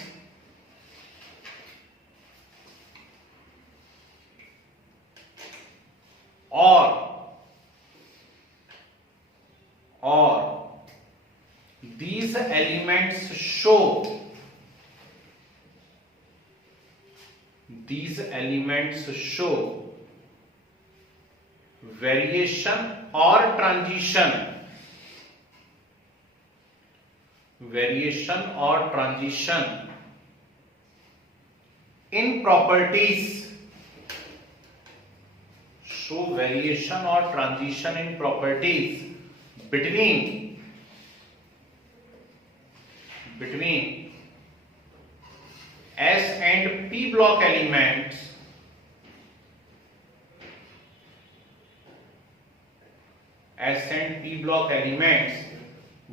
or these elements show variation or transition in properties, between S and P block elements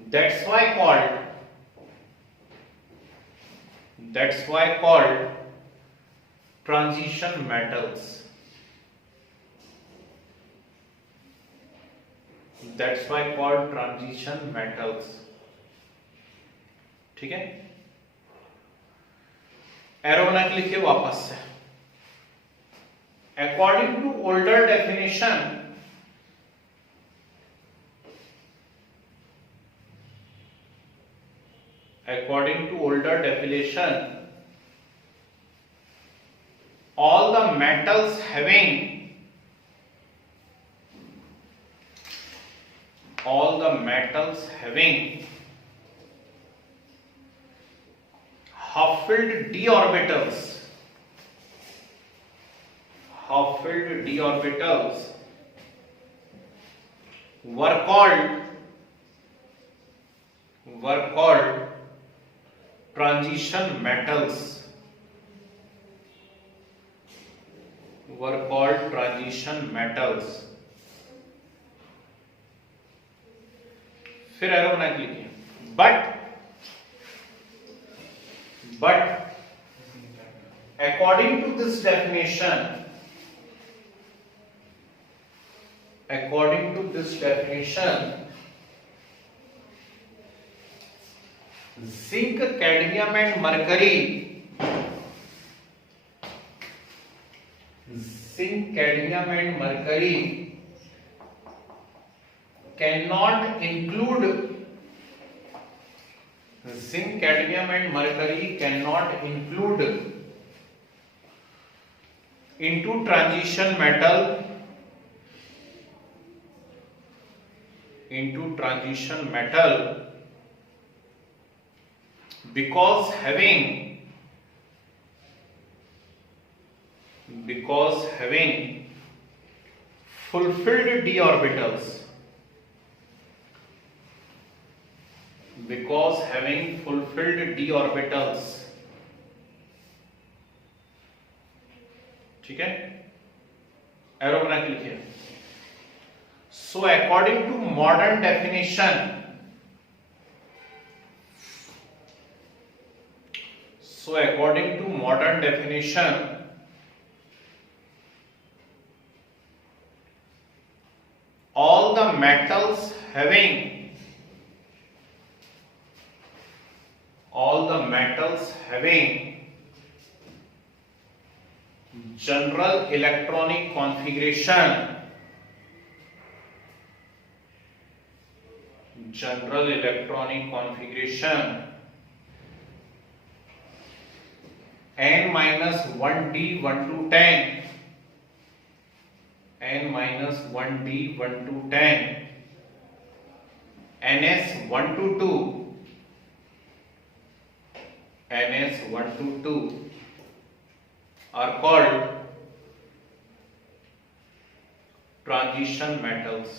that's why called transition metals. ठीक है, arrow बना के लिखिए वापस से। According to older definition, all the metals having half-filled d orbitals were called transition metals. फिर arrow बना के लिखिए, but according to this definition, zinc, cadmium and mercury cannot include into transition metal into transition metal because having fulfilled d orbitals, ठीक है, arrow बना के लिखिए। So according to modern definition, all the metals having general electronic configuration n-1d 1 to 10, n-1d 1 to 10, ns 1 to 2, are called transition metals.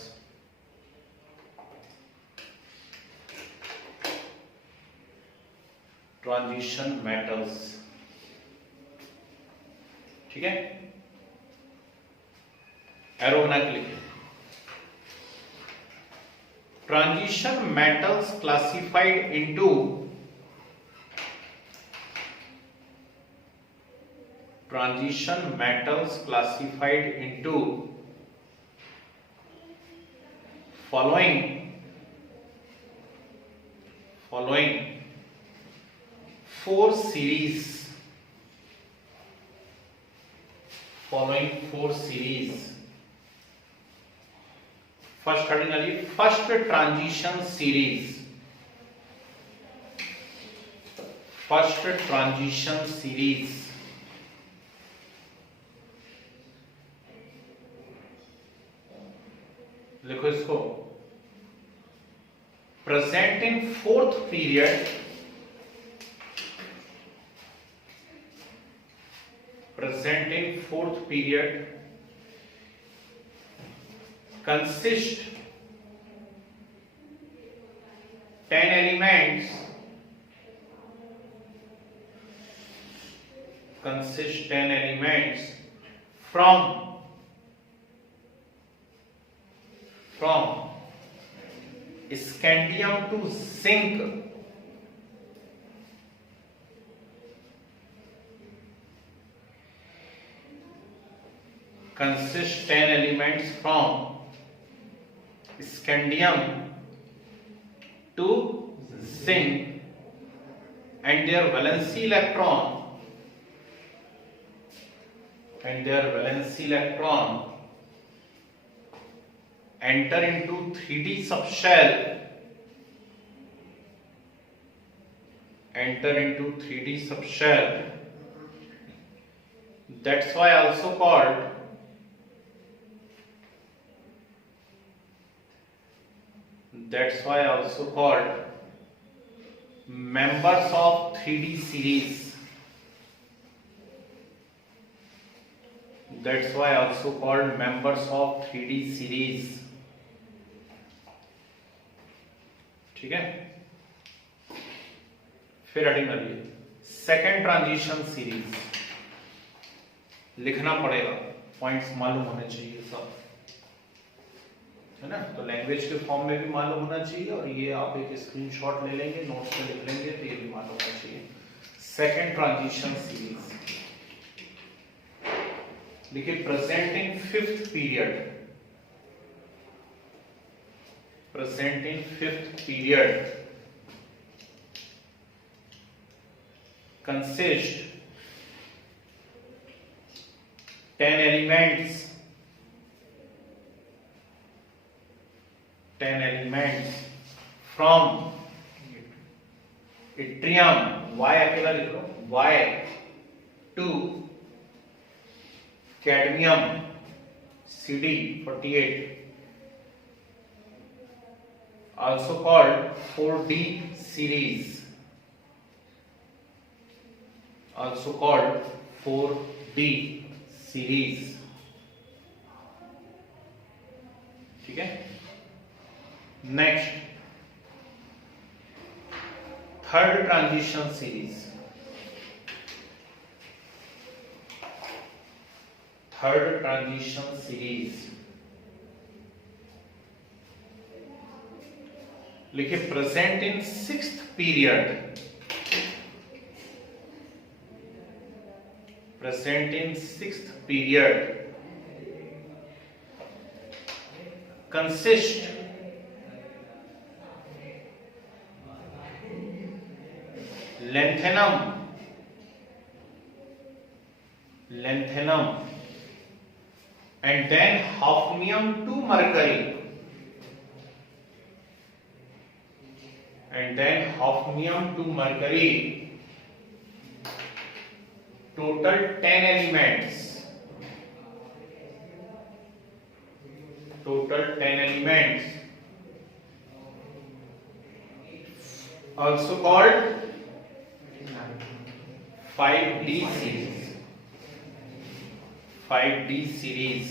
ठीक है, arrow बना के लिखिए। Transition metals classified into following four series. First transition series. लिखो इसको। Present in fourth period, consist 10 elements from scandium to zinc, and their valency electron enter into 3D subshell, that's why also called members of 3D series. ठीक है, फिर heading डालिए second transition series. लिखना पड़ेगा, points मालूम होने चाहिए सब, है ना। तो लैंग्वेज के फॉर्म में भी मालूम होना चाहिए, और ये आप एक स्क्रीनशॉट ले लेंगे, नोट्स में लिख लेंगे, तो ये भी मालूम होना चाहिए। सेकेंड ट्रांजिशन सीरीज देखिए, present in fifth period, consist 10 elements from yttrium, Y अकेला लिख लो, Y to cadmium CD 48, also called 4D series, also called 4D series. ठीक है, next third transition series, third transition series लिखिए, present in sixth period, present in sixth period, consist lanthanum and then hafnium to mercury, and then hafnium to mercury, total 10 elements, total 10 elements, also called 5D series, 5D series.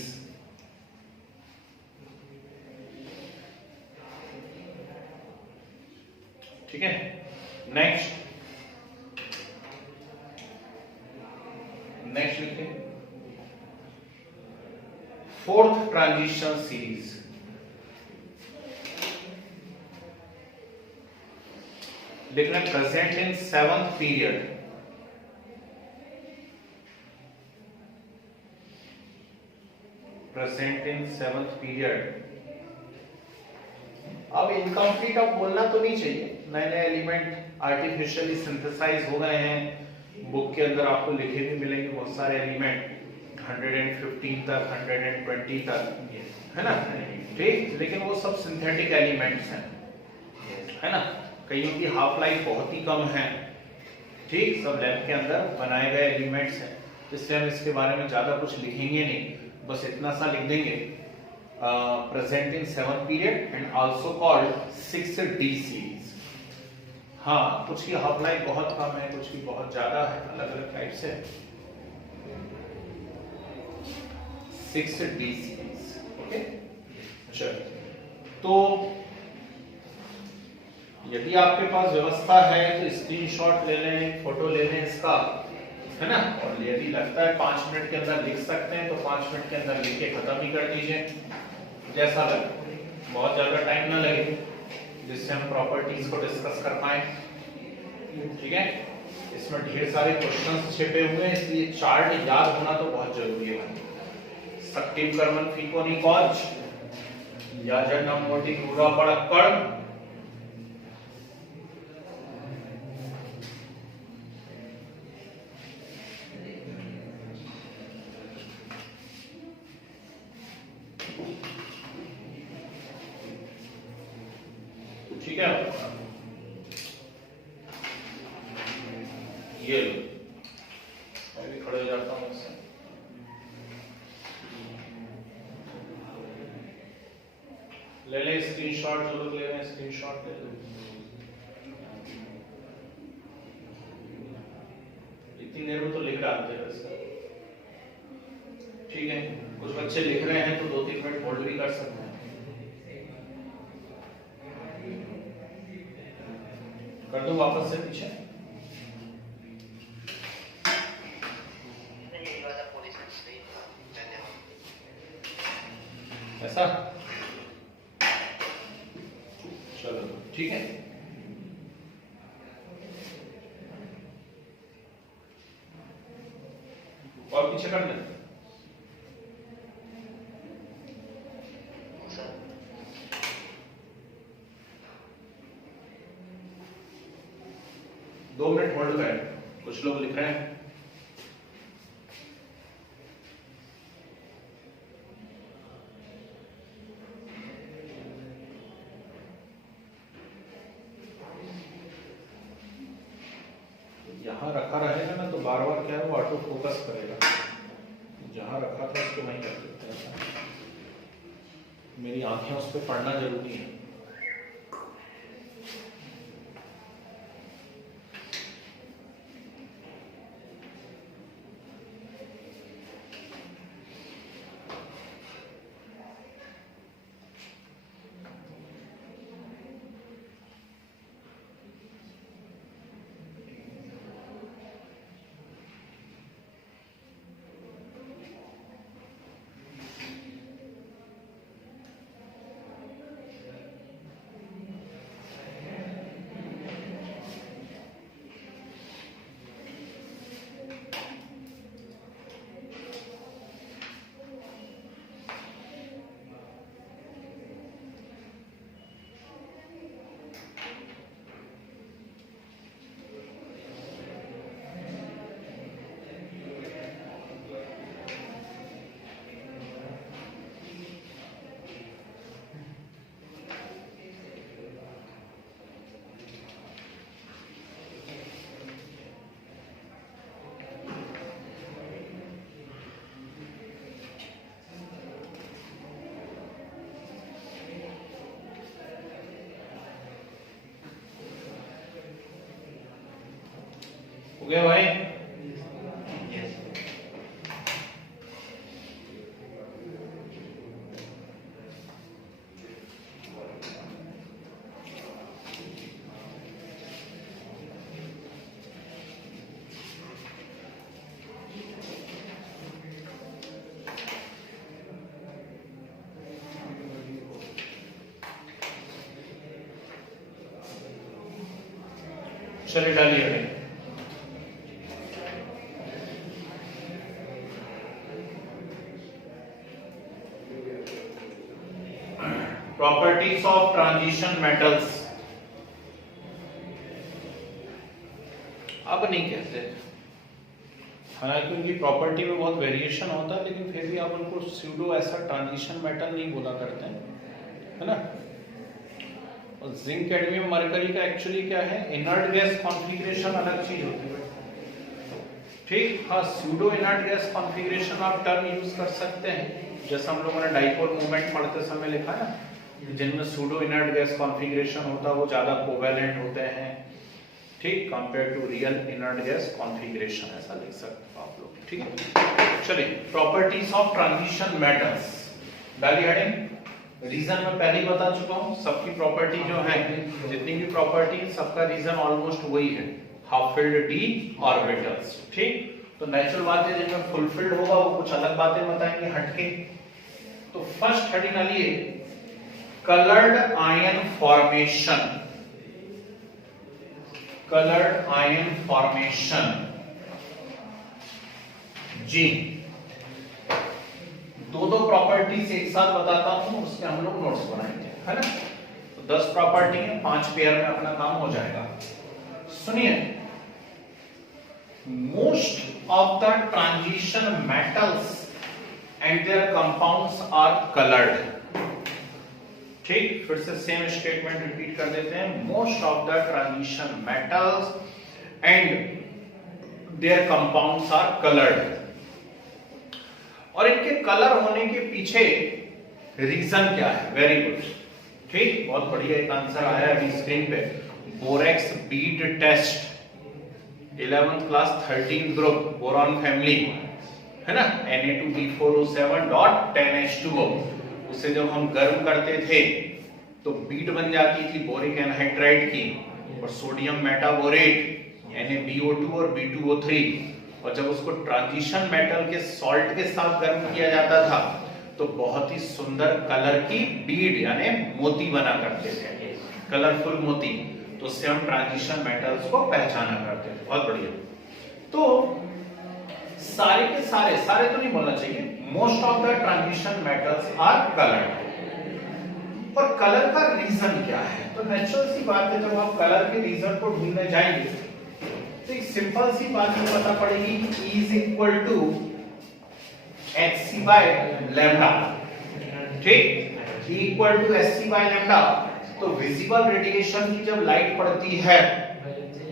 ठीक है, next लिखिए, fourth transition series, लिखना present in seventh period, present in seventh period. अब incomplete अब बोलना तो नहीं चाहिए, नए नए एलिमेंट आर्टिफिशियली सिंथेसाइज हो गए हैं, बुक के अंदर आपको लिखे भी मिलेंगे बहुत सारे एलिमेंट 115 तक 120 तक, है ना, ठीक, लेकिन वो सब सिंथेटिक एलिमेंट्स हैं, है ना, कईयों की हाफ लाइफ बहुत ही कम है, ठीक, सब लैब के अंदर बनाए गए एलिमेंट्स हैं, इसलिए हम इसके बारे में ज्यादा कुछ लिखेंगे नहीं, बस इतना सा लिख देंगे, present in seventh period and also called 6D series. हाँ, कुछ की हाफ लाइफ बहुत कम है, कुछ की बहुत ज्यादा है, अलग अलग टाइप से 6D सीरीज। ओके, अच्छा, तो यदि आपके पास व्यवस्था है तो स्क्रीनशॉट ले लें, फोटो ले लें इसका, है ना, और यदि लगता है 5 मिनट के अंदर लिख सकते हैं तो 5 मिनट के अंदर लिख के खत्म ही कर दीजिए, जैसा लगे, बहुत ज्यादा टाइम ना लगे, जिससे हम प्रॉपर्टीज को डिस्कस कर पाए, ठीक है। इसमें ढेर सारे क्वेश्चंस छिपे हुए हैं, इसलिए चार्ट याद होना तो बहुत जरूरी है। सक्टिव कर्मन फीको नहीं कॉज या जन्म मोटी पूरा पड़क्कड़, ठीक है, ये लो, मैं भी खड़े हो जाता हूँ इससे, ले ले स्क्रीनशॉट, जो लोग ले रहे हैं स्क्रीनशॉट ले लो, इतनी देर में तो लिख डालते हैं वैसे, ठीक है, कुछ बच्चे लिख रहे हैं तो 2-3 मिनट होल्ड भी कर सकते हैं, कर दो वापस से पीछे, ऐसा, चलो ठीक है, और पीछे कर लें, दो मिनट होल्ड करें, कुछ लोग लिख रहे हैं, यहां रखा रहेगा ना तो बार बार क्या है वो ऑटो फोकस करेगा, जहां रखा था उसको वहीं कर देते हैं, मेरी आंखें उस पर पड़ना जरूरी है। हो गया भाई? चलिए डालिए भाई। Properties of transition metals. अब नहीं कहते, हालांकि उनकी प्रॉपर्टी में बहुत वेरिएशन होता है, लेकिन फिर भी आप उनको स्यूडो ऐसा ट्रांजिशन मेटल नहीं बोला करते हैं, है ना। और जिंक, कैडमियम, मरकरी का एक्चुअली क्या है, इनर्ट गैस कॉन्फ़िगरेशन अलग चीज होती है, ठीक। हाँ, स्यूडो इनर्ट गैस कॉन्फ़िगरेशन आप टर्म यूज कर सकते हैं, जैसा हम लोगों ने डाइपोल मूवमेंट पढ़ते समय लिखा ना, जिनमें स्यूडो इनर्ट गैस कॉन्फ़िगरेशन होता है वो ज्यादा कोवेलेंट होते हैं, ठीक, compare to real inert gas configuration, ऐसा लिख सकते हो आप लोग, ठीक है। चलिए, प्रॉपर्टीज ऑफ ट्रांजिशन मेटल्स, डालिए हेडिंग। रीजन मैं पहले ही बता चुका हूं, सबकी प्रॉपर्टी जो है, जितनी भी प्रॉपर्टी, सबका रीजन ऑलमोस्ट वही है, हाफ फिल्ड डी ऑर्बिटल्स, ठीक। तो नेचुरल बात है, जिनमें फुलफिल्ड होगा वो कुछ अलग बातें बताएंगे हटके। तो फर्स्ट हेडिंग डालिए, coloured ion formation, coloured ion formation, जी। दो प्रॉपर्टीज एक साथ बताता हूं, उसके हम लोग नोट्स बनाएंगे, है ना। तो 10 प्रॉपर्टी है, 5 पेयर में अपना काम हो जाएगा। सुनिए, most of the transition metals and their compounds are coloured, ठीक। फिर से सेम स्टेटमेंट रिपीट कर देते हैं, most of the transition metals and their compounds are coloured. और इनके कलर होने के पीछे रीजन क्या है? वेरी गुड, ठीक, बहुत बढ़िया एक आंसर आया अभी स्क्रीन पे, borax bead test, 11th class 13th group, boron family, है ना, Na2B4O7.10H2O। उसे जब हम गर्म करते थे तो बीट बन जाती थी बोरिक एनहाइड्राइड की, और सोडियम मेटाबोरेट NaBO2 और B2O3, और जब उसको ट्रांजिशन मेटल के सॉल्ट के साथ गर्म किया जाता था तो बहुत ही सुंदर कलर की बीड यानी मोती बना करते थे, कलरफुल मोती। तो उससे हम ट्रांजिशन मेटल्स को पहचाना करते थे। बहुत बढ़िया। तो सारे के सारे, सारे तो नहीं बोलना चाहिए, most of the transition metals are coloured. और कलर का रीजन क्या है? तो नेचुरल सी बात है, जब आप कलर के रीजन को ढूंढने जाएंगे तो एक सिंपल सी बात ये पता पड़ेगी कि E is equal to hc by lambda, ठीक, E equal to hc by lambda। तो विजिबल रेडिएशन की जब लाइट पड़ती है,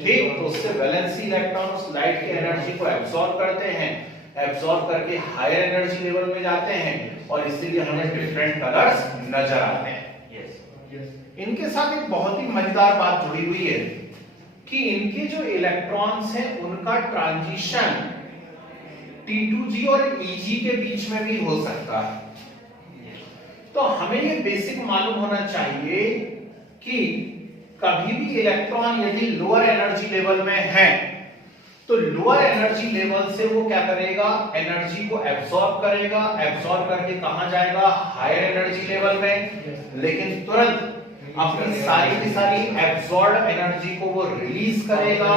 ठीक, तो उससे वैलेंसी इलेक्ट्रॉन उस लाइट की एनर्जी को एब्सॉर्ब करते हैं, एब्सॉर्ब करके हायर एनर्जी लेवल में जाते हैं, और इसीलिए हमें डिफरेंट कलर्स नजर आते हैं। इनके साथ एक बहुत ही मजेदार बात जुड़ी हुई है कि इनके जो इलेक्ट्रॉन्स हैं उनका ट्रांजिशन T2G और Eg के बीच में भी हो सकता है। तो हमें ये बेसिक मालूम होना चाहिए कि कभी भी इलेक्ट्रॉन यदि लोअर एनर्जी लेवल में है तो लोअर एनर्जी लेवल से वो क्या करेगा, एनर्जी को एब्सॉर्ब करेगा, एब्सॉर्ब करके कहां जाएगा, हायर एनर्जी लेवल में, लेकिन तुरंत अपनी सारी की सारी एब्सॉर्ब एनर्जी को वो रिलीज करेगा,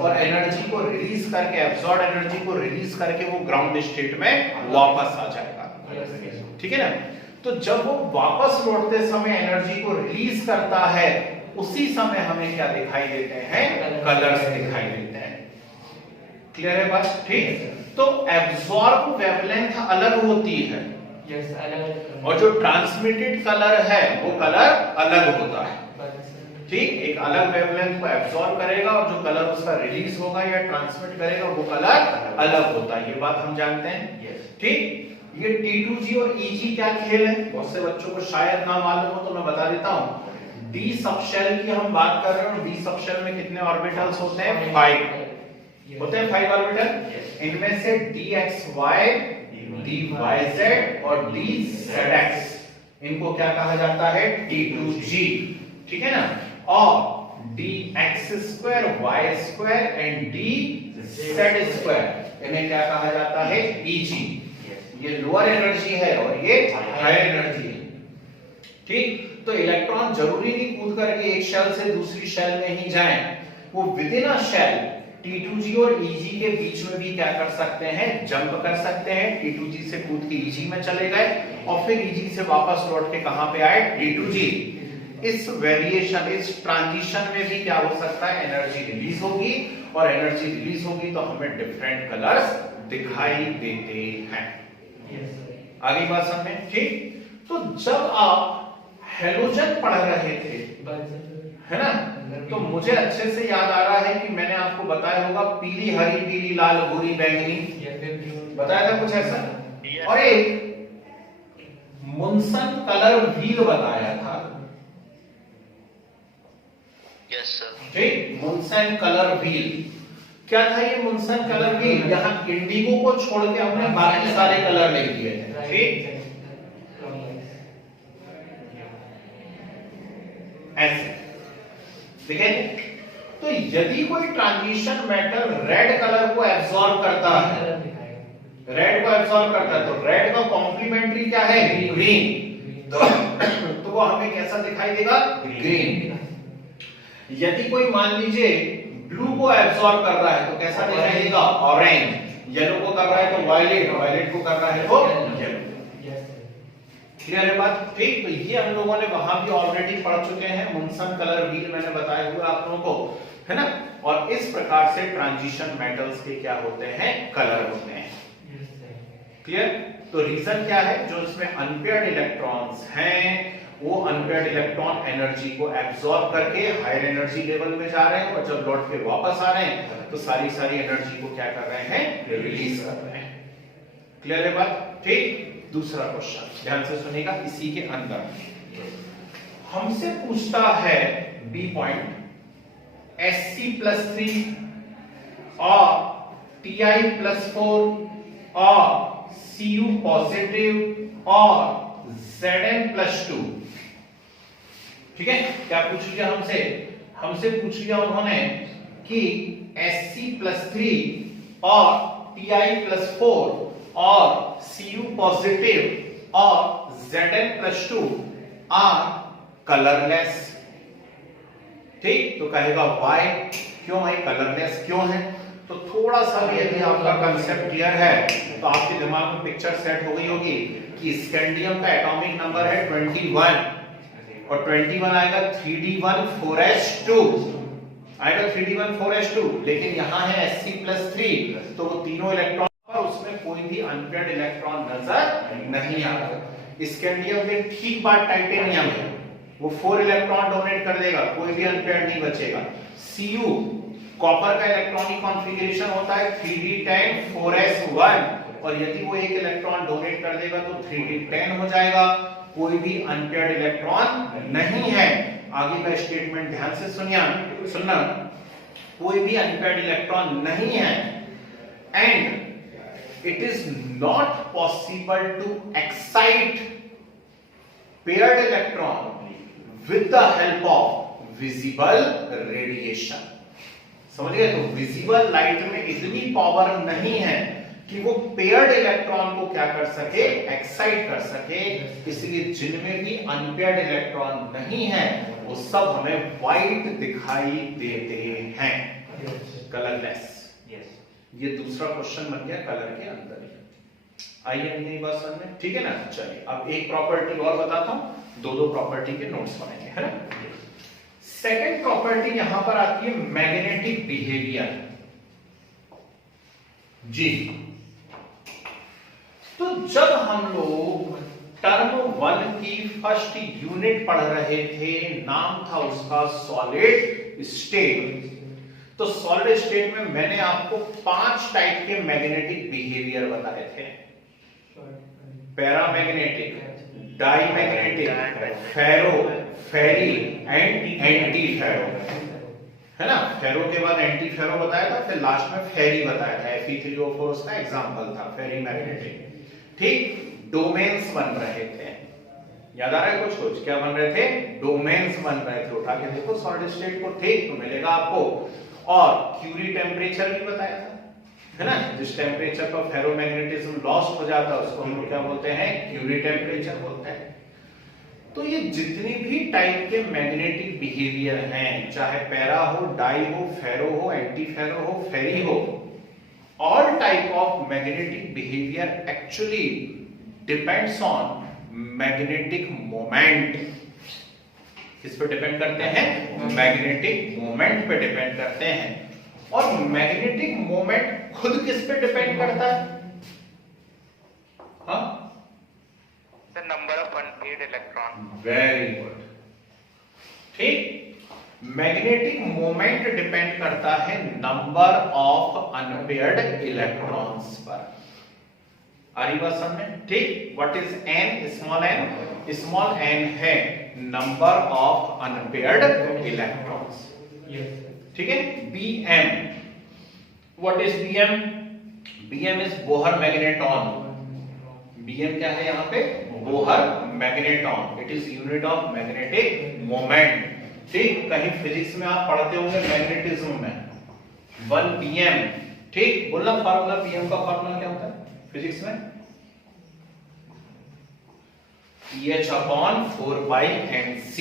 और एनर्जी को रिलीज करके, एब्सॉर्ब एनर्जी को रिलीज करके वो ग्राउंड स्टेट में वापस आ जाएगा, ठीक है ना। तो जब वो वापस लौटते समय एनर्जी को रिलीज करता है, उसी समय हमें क्या दिखाई देते हैं, कलर्स दिखाई देते हैं। क्लियर है बात, ठीक। तो एब्सॉर्ब वेवलेंथ अलग होती है, और जो ट्रांसमिटेड कलर है वो कलर अलग होता है, ठीक। एक अलग वेवलेंथ को एब्सॉर्ब करेगा, और जो कलर उसका रिलीज होगा या ट्रांसमिट करेगा वो कलर अलग होता है, ये बात हम जानते हैं, ठीक। ये T2G और Eg क्या खेल है, बहुत से बच्चों को शायद ना मालूम हो तो मैं बता देता हूं। डी सबशेल की हम बात कर रहे हैं, और डी सबशेल में कितने ऑर्बिटल्स होते हैं, 5, होते हैं 5 ऑर्बिटल। इनमें से dxy, dyz और dzx, इनको क्या कहा जाता है? T2g, ठीक है ना। और dx² y² एंड dz², इन्हें क्या कहा जाता है? Eg। ये लोअर एनर्जी है और ये हायर एनर्जी है, ठीक। तो इलेक्ट्रॉन जरूरी नहीं कूद करके एक शेल से दूसरी शेल में ही जाएं, वो with in a shell T2g और Eg के बीच में भी क्या कर सकते हैं? जंप कर सकते हैं। T2g से कूद के Eg में चले गए और फिर Eg से वापस लौट के कहां पे आए? T2g। इस वेरिएशन, इस ट्रांजिशन में भी क्या हो सकता है? एनर्जी रिलीज होगी, और एनर्जी रिलीज होगी तो हमें डिफरेंट कलर्स दिखाई देते हैं। आगे बात समझ, ठीक। तो जब आप हेलोजन पढ़ रहे थे, है ना, तो मुझे अच्छे से याद आ रहा है कि मैंने आपको बताया होगा पीली, हरी, पीली, लाल, भूरी, बैंगनी, बताया था कुछ ऐसा। और एक मुन्सन कलर व्हील बताया था। Yes sir. ठीक, मुन्सन कलर व्हील क्या था? ये मुन्सन कलर व्हील, यहाँ इंडिगो को छोड़ के हमने बाकी सारे कलर ले लिए थे, ठीक। ऐसे ठीक है। तो यदि कोई ट्रांजिशन मेटल रेड कलर को एब्सॉर्ब करता है, रेड को एब्सॉर्ब करता है, तो रेड का कॉम्प्लीमेंट्री क्या है? ग्रीन। तो वो हमें कैसा दिखाई देगा? ग्रीन। यदि कोई मान लीजिए ब्लू को एब्सॉर्ब कर रहा है तो कैसा दिखाई देगा? ऑरेंज। येलो को कर रहा है तो वायलेट, वायलेट को कर रहा है तो येलो। क्लियर है बात, ठीक। तो ये हम लोगों ने वहां भी ऑलरेडी पढ़ चुके हैं, मुन्सन कलर व्हील मैंने बताया हुआ आप लोगों को, है ना। और इस प्रकार से ट्रांजिशन मेटल्स के क्या होते हैं? कलर होते हैं। क्लियर। तो रीजन क्या है? जो इसमें अनपेयर्ड इलेक्ट्रॉन्स हैं, वो अनपेयर्ड इलेक्ट्रॉन एनर्जी को एब्सॉर्ब करके हायर एनर्जी लेवल में जा रहे हैं, और जब लौट के वापस आ रहे हैं तो सारी एनर्जी को क्या कर रहे हैं? रिलीज कर रहे हैं। क्लियर है बात, ठीक। दूसरा क्वेश्चन ध्यान से सुनिएगा, इसी के अंदर हमसे पूछता है बी पॉइंट, Sc+3 और Ti+4 और Cu पॉजिटिव और Zn+2, ठीक है। क्या पूछ लिया हमसे? हमसे पूछ लिया उन्होंने कि Sc+3 और Ti+4 और Cu पॉजिटिव और Zn+2 आर कलरलेस, ठीक। तो कहेगा वाई, क्यों भाई कलरलेस क्यों है? तो थोड़ा सा भी यदि आपका कंसेप्ट क्लियर है तो आपके दिमाग में पिक्चर सेट हो गई होगी कि स्कैंडियम का एटॉमिक नंबर है 21, और 21 आएगा 3d14s2, आएगा 3d14s2, लेकिन यहां है Sc+3, तो वो तीनों इलेक्ट्रॉन पर उसमें कोई भी अनपेयर्ड इलेक्ट्रॉन नजर नहीं आ रहा। स्कैंडियम के ठीक बाद टाइटेनियम है, वो 4 इलेक्ट्रॉन डोनेट कर देगा, कोई भी अनपेयर्ड नहीं बचेगा। Cu कॉपर का इलेक्ट्रॉनिक कॉन्फ़िगरेशन होता है 3d10 4s1, और यदि वो एक इलेक्ट्रॉन डोनेट कर देगा तो 3d10 हो जाएगा, कोई भी अनपेयर्ड इलेक्ट्रॉन नहीं है। आगे का स्टेटमेंट ध्यान से सुनना, कोई भी अनपेयर्ड इलेक्ट्रॉन नहीं है, and it is not possible to excite paired electron with the help of visible radiation. समझ गए? तो विजिबल लाइट में इतनी पावर नहीं है कि वो पेयर्ड इलेक्ट्रॉन को क्या कर सके? एक्साइट कर सके। इसलिए जिनमें भी अनपेयर्ड इलेक्ट्रॉन नहीं है वो सब हमें व्हाइट दिखाई देते हैं, कलरलेस। ये दूसरा क्वेश्चन बन गया कलर के अंदर ही। आइए नई बात समझ में, ठीक है ना। चलिए अब एक प्रॉपर्टी और बताता हूं, दो प्रॉपर्टी के नोट्स बनेंगे, है ना। सेकंड प्रॉपर्टी यहां पर आती है मैग्नेटिक बिहेवियर। जी, तो जब हम लोग टर्म 1 की फर्स्ट यूनिट पढ़ रहे थे, नाम था उसका सॉलिड स्टेट। तो सॉलिड स्टेट में मैंने आपको 5 टाइप के मैग्नेटिक बिहेवियर बताए थे, paramagnetic, diamagnetic, ferro, ferri and anti ferro, है ना। फेरो के बाद एंटी फेरो बताया था, फिर लास्ट में फेरी बताया था, Fe3O4 उसका एग्जांपल था, फेरी मैग्नेटिक। ठीक, डोमेन्स बन रहे थे, याद आ रहा है कुछ क्या बन रहे थे, डोमेन्स बन रहे थे। उठा के देखो सॉलिड स्टेट को, ठीक, तो मिलेगा आपको। और क्यूरी टेम्परेचर भी बताया था, है ना, जिस टेम्परेचर पर फेरोमैग्नेटिज्म लॉस्ट हो जाता है उसको हम लोग क्या बोलते हैं, क्यूरी टेम्परेचर बोलते हैं। तो ये जितनी भी टाइप के मैग्नेटिक बिहेवियर हैं, चाहे पैरा हो, डाई हो, फेरो हो, एंटी फेरो हो, फेरी हो, all type of magnetic behaviour actually depends on magnetic moment. किस पे डिपेंड करते हैं, मैग्नेटिक मोमेंट पे डिपेंड करते हैं। और मैग्नेटिक मोमेंट खुद किस पे डिपेंड करता है, हाँ, The number of unpaired electron. Very good. ठीक, मैग्नेटिक मोमेंट डिपेंड करता है नंबर ऑफ अनपेयर्ड इलेक्ट्रॉन्स पर। आ रही बात समझ में, ठीक। What is n, small n, small n है नंबर ऑफ अनपेयर्ड इलेक्ट्रॉन्स, ठीक है। Bm, what is Bm, Bm is Bohr magneton. Bm क्या है यहाँ पे, Bohr magneton, it is unit of magnetic moment. ठीक, कहीं फिजिक्स में आप पढ़ते होंगे मैग्नेटिज्म में 1 Bm, ठीक, बोलना फार्मूला Bm का फार्मूला क्या होता है फिजिक्स में, EH/4πmc,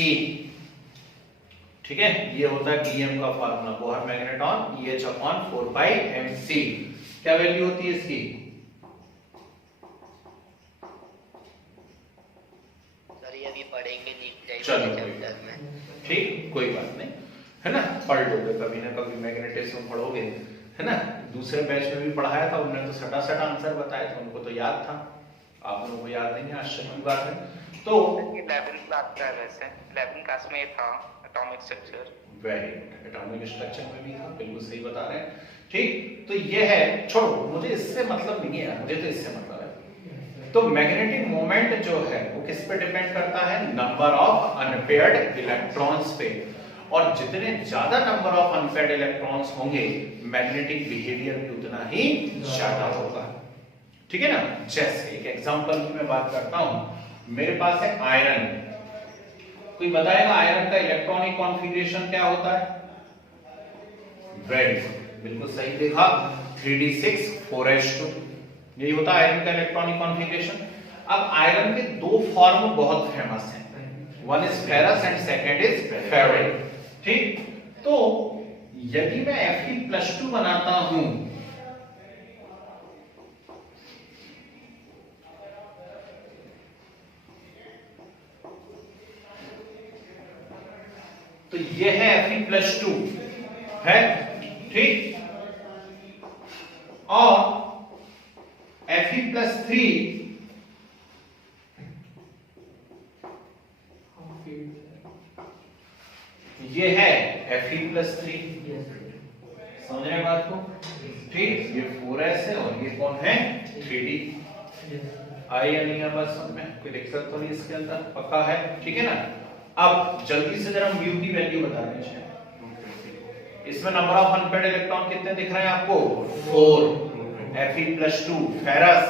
ठीक है, ये होता है Bm का फार्मूला, बोहर मैग्नेटॉन EH/4πmc। क्या वैल्यू होती है इसकी, अभी पढ़ेंगे नीट टाइप चलो के चैप्टर में, ठीक, कोई बात नहीं, है ना, पढ़ लोगे कभी ना कभी मैग्नेटिज्म पढ़ोगे, है ना। दूसरे बैच में भी पढ़ाया था, उन्होंने तो सटा सटा आंसर बताया था, उनको तो याद था, आप लोगों को याद नहीं है, आश्चर्य की बात है। तो 11th क्लास का है, वैसे 11th क्लास में ये था atomic structure. Very good, atomic structure में भी था, बिल्कुल सही बता रहे हैं। ठीक, तो ये है, छोड़ो, मुझे इससे मतलब नहीं है, मुझे तो इससे मतलब है। तो मैग्नेटिक मोमेंट जो है वो किस पे डिपेंड करता है, नंबर ऑफ अनपेयर्ड इलेक्ट्रॉन्स पे। और जितने ज्यादा नंबर ऑफ अनपेयर्ड इलेक्ट्रॉन्स होंगे, मैग्नेटिक बिहेवियर भी उतना ही ज्यादा होगा, ठीक है ना। जैसे एक एग्जांपल की मैं बात करता हूं, मेरे पास है आयरन, कोई बताएगा आयरन का इलेक्ट्रॉनिक कॉन्फ़िगरेशन क्या होता है, वेरी गुड, बिल्कुल सही देखा, 3d6 4s2, यही होता है आयरन का इलेक्ट्रॉनिक कॉन्फ़िगरेशन। अब आयरन के दो फॉर्म बहुत फेमस हैं, one is ferrous and second is ferric, ठीक। तो यदि मैं Fe+2 बनाता हूं, तो ये है Fe+2 है, ठीक, और Fe+3 ये है Fe+3, समझ रहे हैं बात को, ठीक। ये 4s है और ये कौन है, 3d। आई या नहीं है बात समझ में, कोई दिक्कत तो नहीं इसके अंदर, पक्का है, ठीक है ना। अब जल्दी से जरा म्यू की वैल्यू बता दीजिए, इसमें नंबर ऑफ अनपेयर्ड इलेक्ट्रॉन कितने दिख रहे हैं आपको, 4। Fe+2 ferrous,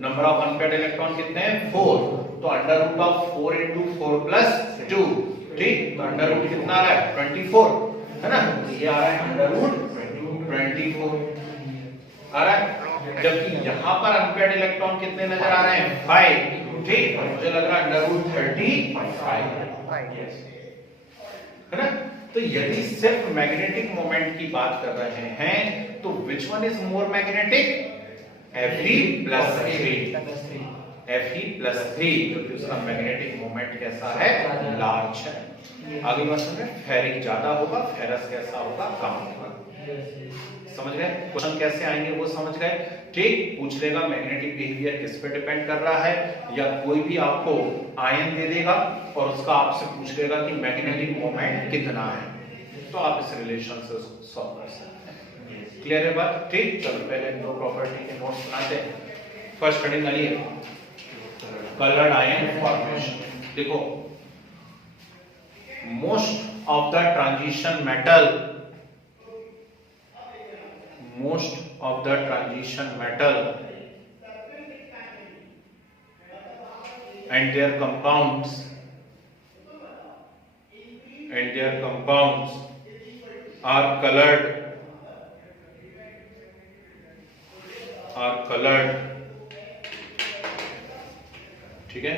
number of unpaired electron कितने हैं, 4, तो √4 × 4 + 2, ठीक, तो √ कितना आ रहा है, 24, है ना, तो ये आ रहा है √24 आ रहा है। जबकि यहां पर अनपेयर्ड इलेक्ट्रॉन कितने नजर आ रहे हैं, 5, ठीक, मुझे लग रहा है √35, है ना। तो यदि सिर्फ मैग्नेटिक मोमेंट की बात कर रहे हैं, तो which one is more magnetic, Fe+3, क्योंकि उसका मैग्नेटिक मोमेंट कैसा है, लार्ज है। आगे बात समझे, फेरिक ज्यादा होगा, फेरस कैसा होगा, कम होगा, समझ गए। क्वेश्चन कैसे आएंगे वो समझ गए, ठीक। पूछ लेगा मैग्नेटिक बिहेवियर किस पे डिपेंड कर रहा है, या कोई भी आपको आयन दे देगा और उसका आपसे पूछ लेगा कि मैग्नेटिक मोमेंट कितना है, तो आप इस रिलेशन से सॉल्व कर सकते हैं। क्लियर है बात, ठीक। चलो पहले दो प्रॉपर्टी के नोट्स बनाते हैं। फर्स्ट हेडिंग वाली है कलर्ड आयन फॉर्मेशन। देखो, most of the transition metal most of the transition metal and their compounds are colored, ठीक है,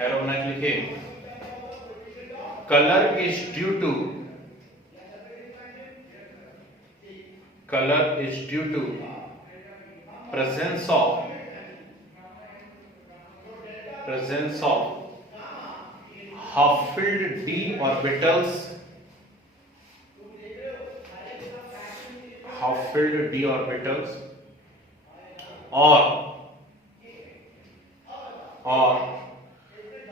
एरो बना के लिखिए, color is due to presence of half-filled d orbitals or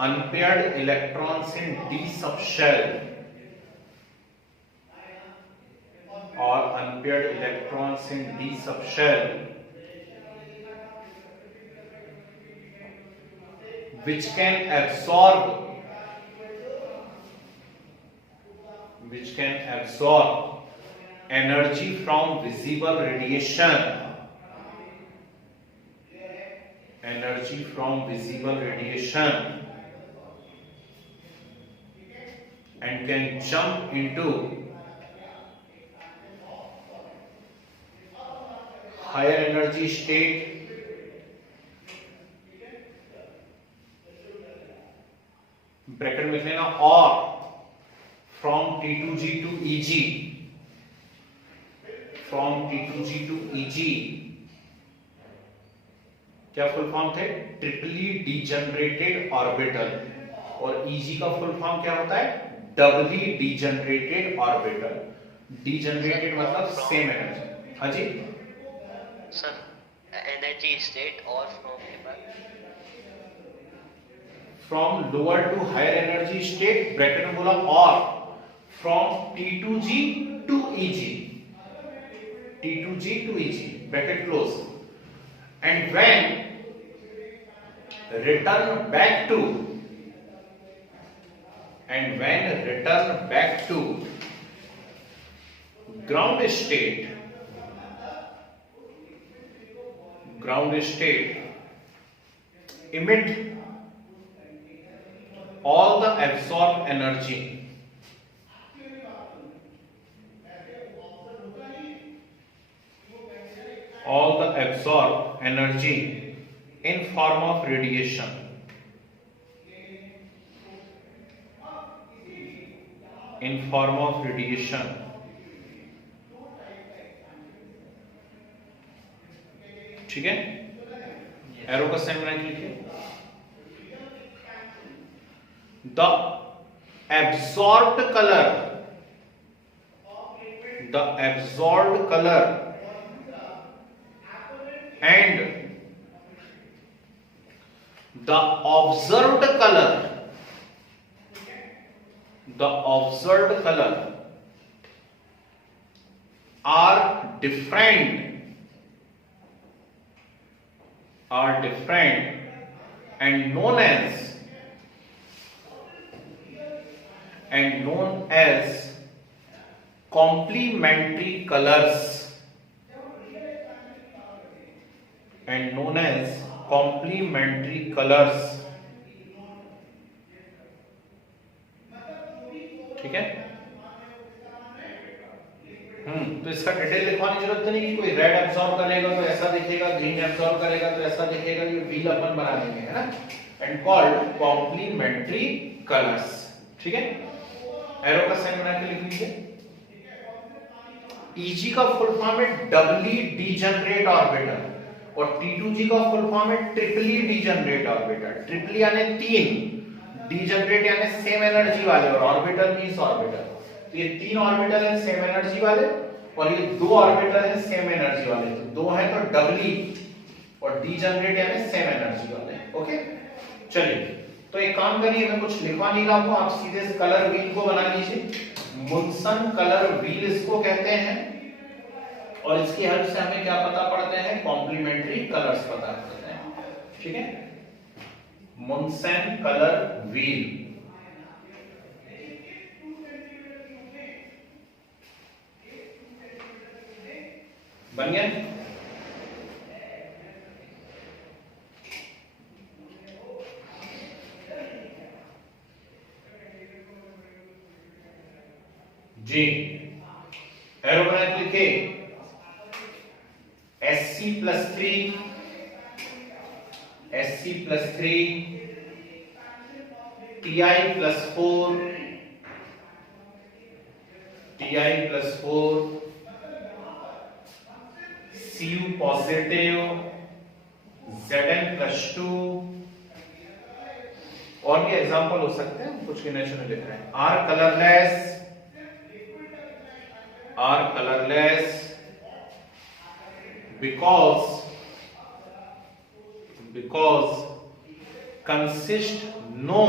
unpaired electrons in d subshell which can absorb energy from visible radiation and can jump into higher energy state bracket में लिख लेना, और from T2G to EG, क्या full form थे? Triply degenerated orbital, और EG का full form क्या होता है? Doubly degenerated orbital. डीजनरेटेड मतलब सेम एनर्जी। हाँ जी सर, एनर्जी स्टेट और from lower to higher energy state, bracket में बोला और, from T2G to EG, bracket close, and when return back to ground state, emit all the absorbed energy in form of radiation, ठीक है, arrow का sign बना के लिखिए, the absorbed color and the observed color are different and known as complementary colors, ठीक है। तो इसका डिटेल लिखवाने की जरूरत नहीं कि कोई रेड एब्सॉर्ब करेगा तो ऐसा दिखेगा, ग्रीन एब्सॉर्ब करेगा तो ऐसा दिखेगा, ये व्हील अपन बना देंगे, है ना, एंड कॉल्ड कॉम्प्लीमेंट्री कलर्स, ठीक है। एरो का साइन बना के लिख लीजिए। EG का फुल फॉर्म है डबली डीजनरेट ऑर्बिटल, और T2G का फुल फॉर्म है ट्रिपली डीजनरेट ऑर्बिटल। ट्रिपली यानी 3, डीजनरेट यानी सेम एनर्जी वाले, और ऑर्बिटल मींस ऑर्बिटल। तो ये 3 ऑर्बिटल है सेम एनर्जी वाले, और ये 2 ऑर्बिटल है सेम एनर्जी वाले। तो 2 है तो डबली, और डीजनरेट यानी सेम एनर्जी वाले। ओके, चलिए तो एक काम करिए, मैं कुछ लिखवा नहीं रहा हूं, आप सीधे कलर व्हील को बना लीजिए। मुनसन कलर व्हील इसको कहते हैं, और इसकी हेल्प से हमें क्या पता पड़ते हैं? कॉम्प्लीमेंट्री कलर्स पता पड़ते हैं, ठीक है। मुनसन कलर व्हील, बन गया? जी, एरो बना के लिखे Sc+3 Ti+4 Cu positive Zn+2 और भी एग्जांपल हो सकते हैं, कुछ गिनेशन में लिख रहे हैं। Are colourless because consist no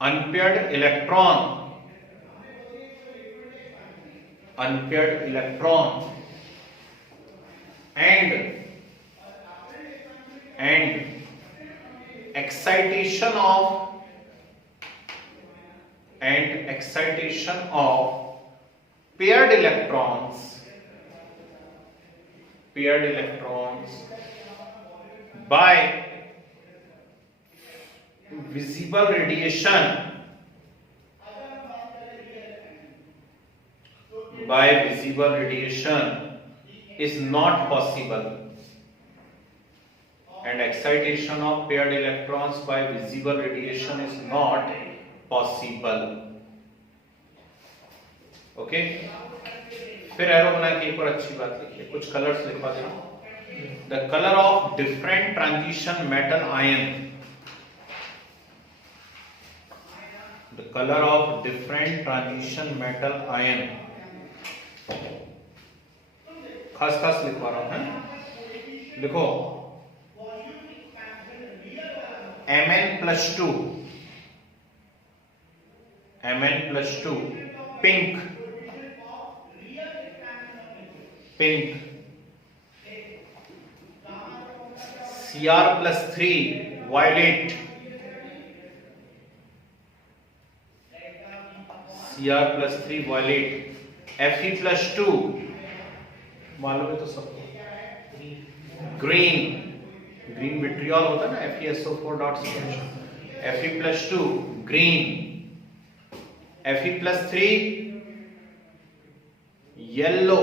unpaired electron and excitation of paired electrons by visible radiation is not possible, and excitation of paired electrons by visible radiation is not possible. Okay, फिर arrow बना के एक और अच्छी बात लिखिए, कुछ colours लिखवा देना। The colour of different transition metal ion, the colour of different transition metal ion, खास लिखवा रहा हूं, है? लिखो Mn+2 pink Cr+3 violet, Fe+2 मालूम है तो सबको, ग्रीन विट्रियोल होता है ना, FeSO4.CH, Fe+2 green, Fe+3 yellow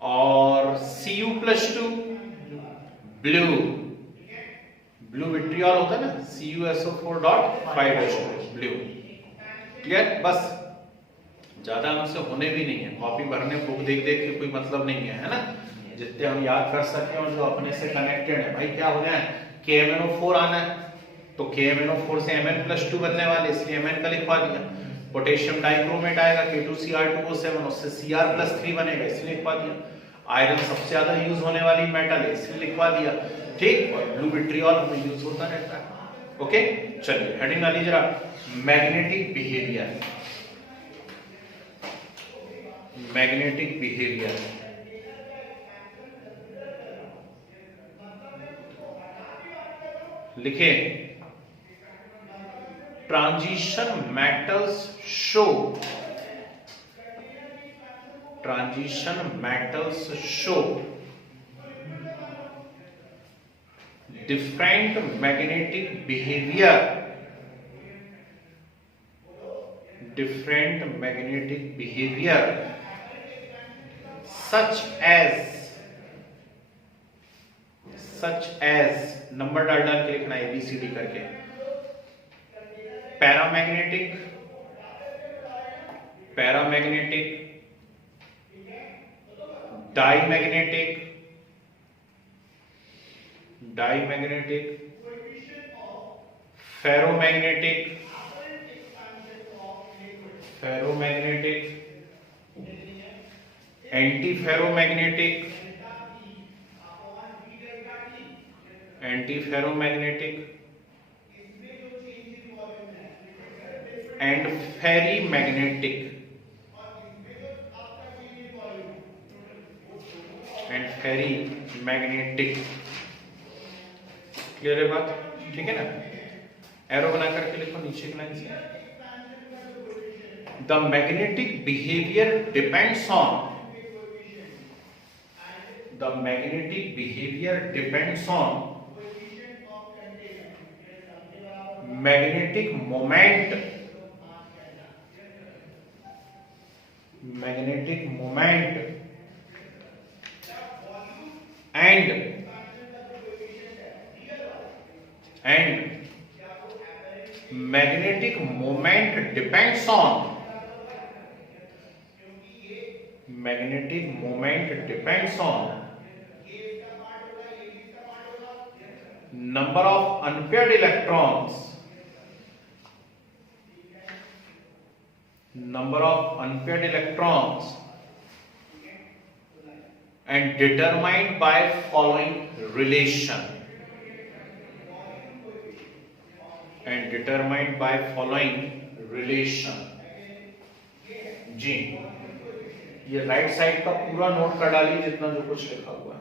और Cu+2 ब्लू विट्रियोल होता है ना, CuSO4.5 ब्लू। क्लियर? बस ज्यादा हमसे होने भी नहीं है, कॉपी भरने बुक देख के कोई मतलब नहीं है ना, जितने हम याद कर सके और जो अपने से कनेक्टेड है। भाई क्या हो जाए, KMnO4 आना है तो KMnO4 से Mn+2 बनने वाले, इसलिए Mn का लिखवा दिया। पोटेशियम डाइक्रोमेट आएगा K2Cr2O7, उससे Cr+3 बनेगा, इसलिए लिखवा दिया। आयरन सबसे ज्यादा यूज होने वाली मेटल है, इसलिए लिखवा दिया, ठीक। और ब्लू विट्रियोल में यूज होता रहता है। ओके, चलिए हेडिंग डालिए जरा, मैग्नेटिक बिहेवियर। लिखे, transition metals show different magnetic behavior such as number डाल के लिखना ABCD करके, paramagnetic, diamagnetic, ferromagnetic, antiferromagnetic, and ferrimagnetic, clear है बात? ठीक है ना, एरो बना करके लिखो नीचे की लाइन से। The magnetic behaviour depends on, the magnetic behaviour depends on magnetic moment, magnetic moment and magnetic moment depends on, magnetic moment depends on number of unpaired electrons, number of unpaired electrons and determined by following relation, and determined by following relation। जी, ये right side का पूरा note कर डालिए जितना जो कुछ लिखा हुआ है।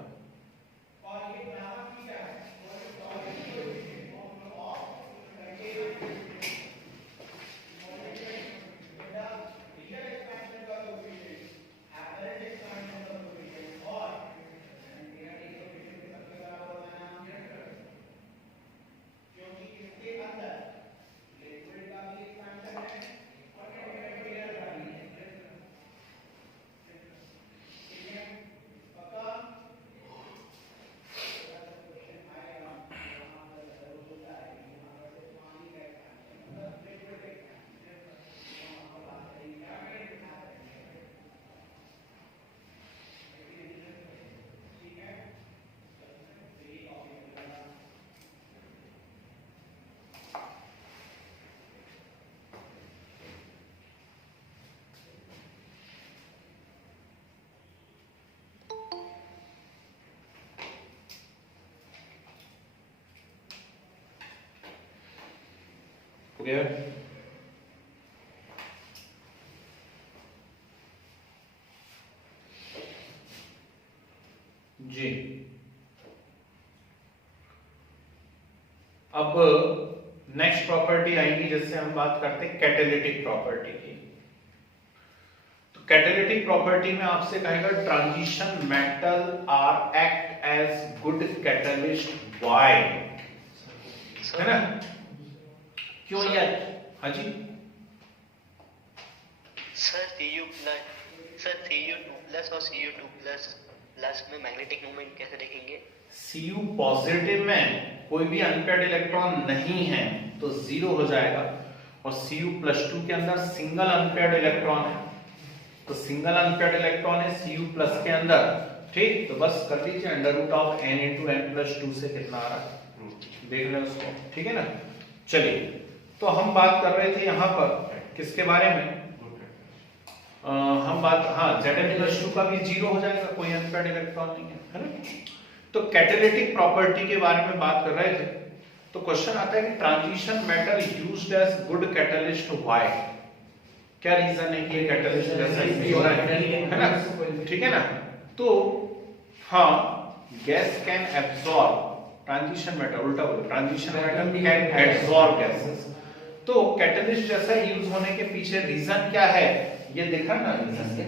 क्लियर? जी, अब नेक्स्ट प्रॉपर्टी आएंगी जिससे हम बात करते हैं कैटालिटिक प्रॉपर्टी की। तो कैटालिटिक प्रॉपर्टी में आपसे कहेगा transition metal are act as good catalyst why, है ना? क्यों यार? हाँ जी सर, Cu2+ और Cu2+ में मैग्नेटिक मोमेंट कैसे देखेंगे? Cu पॉजिटिव में कोई भी अनपेयर्ड इलेक्ट्रॉन नहीं है तो 0 हो जाएगा, और Cu+2 के अंदर सिंगल अनपेयर्ड इलेक्ट्रॉन है, तो सिंगल अनपेयर्ड इलेक्ट्रॉन है Cu+ के अंदर। ठीक, तो बस कर दीजिए √n × n+2 से कितना आ रहा है देख लें उसको। ठीक है ना? चलिए, तो हम बात कर रहे थे यहाँ पर किसके बारे में? हम बात, हाँ, Zn+2 का भी 0 हो जाएगा, कोई अनपेयर्ड इलेक्ट्रॉन नहीं है ना? तो कैटालिटिक प्रॉपर्टी के बारे में बात कर रहे थे। तो क्वेश्चन आता है कि transition metal used as good catalyst why? क्या रीजन है कि ये कैटलिस्ट जैसा यूज हो रहा है ना? ठीक है ना? तो हाँ, gas can absorb, transition metal, उल्टा बोलो, transition metal can absorb gases. तो कैटलिस्ट जैसा यूज होने के पीछे रीजन क्या है? ये देखा ना रीजन क्या?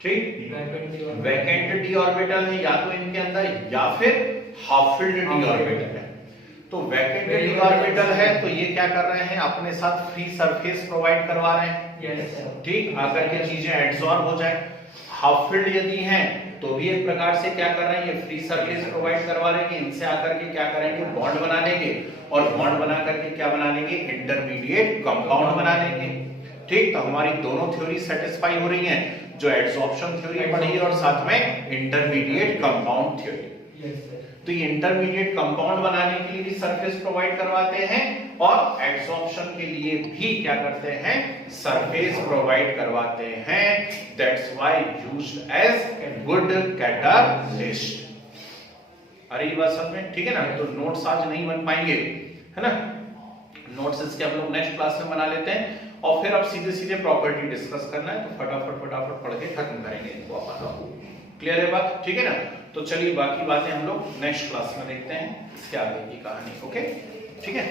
ठीक, वैकेंट डी ऑर्बिटल है या तो इनके अंदर, या फिर हाफ फिल्ड डी ऑर्बिटल है। तो वैकेंट डी ऑर्बिटल है तो ये क्या कर रहे हैं? अपने साथ फ्री सरफेस प्रोवाइड करवा रहे हैं। ठीक, आकर के चीजें एब्सॉर्ब हो जाए। हाफ फिल्ड यदि हैं तो भी एक प्रकार से क्या कर रहे हैं? ये फ्री सरफेस प्रोवाइड करवा रहे हैं कि इनसे आकर के क्या करेंगे? बॉन्ड बना लेंगे, और बॉन्ड बना करके क्या बना लेंगे? इंटरमीडिएट कंपाउंड बना लेंगे। ठीक, तो हमारी दोनों थ्योरी सेटिस्फाई हो रही हैं, जो एडसॉर्प्शन थ्योरी पढ़ी और साथ में इंटरमीडिएट कंपाउंड थ्योरी। तो ये इंटरमीडिएट कंपाउंड बनाने के लिए भी सरफेस प्रोवाइड करवाते हैं, और एडसॉर्प्शन के लिए भी क्या करते हैं? सरफेस प्रोवाइड करवाते हैं। That's why used as good catalyst. अरे ये बात समझ में? ठीक है ना? तो नोट्स आज नहीं बन पाएंगे, है ना? नोट्स इसके हम लोग नेक्स्ट क्लास में बना लेते हैं, और फिर अब सीधे सीधे प्रॉपर्टी डिस्कस करना है, तो फटाफट पढ़ के खत्म करेंगे इनको अपन। क्लियर है बात? ठीक है ना? तो चलिए बाकी बातें हम लोग नेक्स्ट क्लास में देखते हैं, इसके आगे की कहानी। ओके, ठीक है।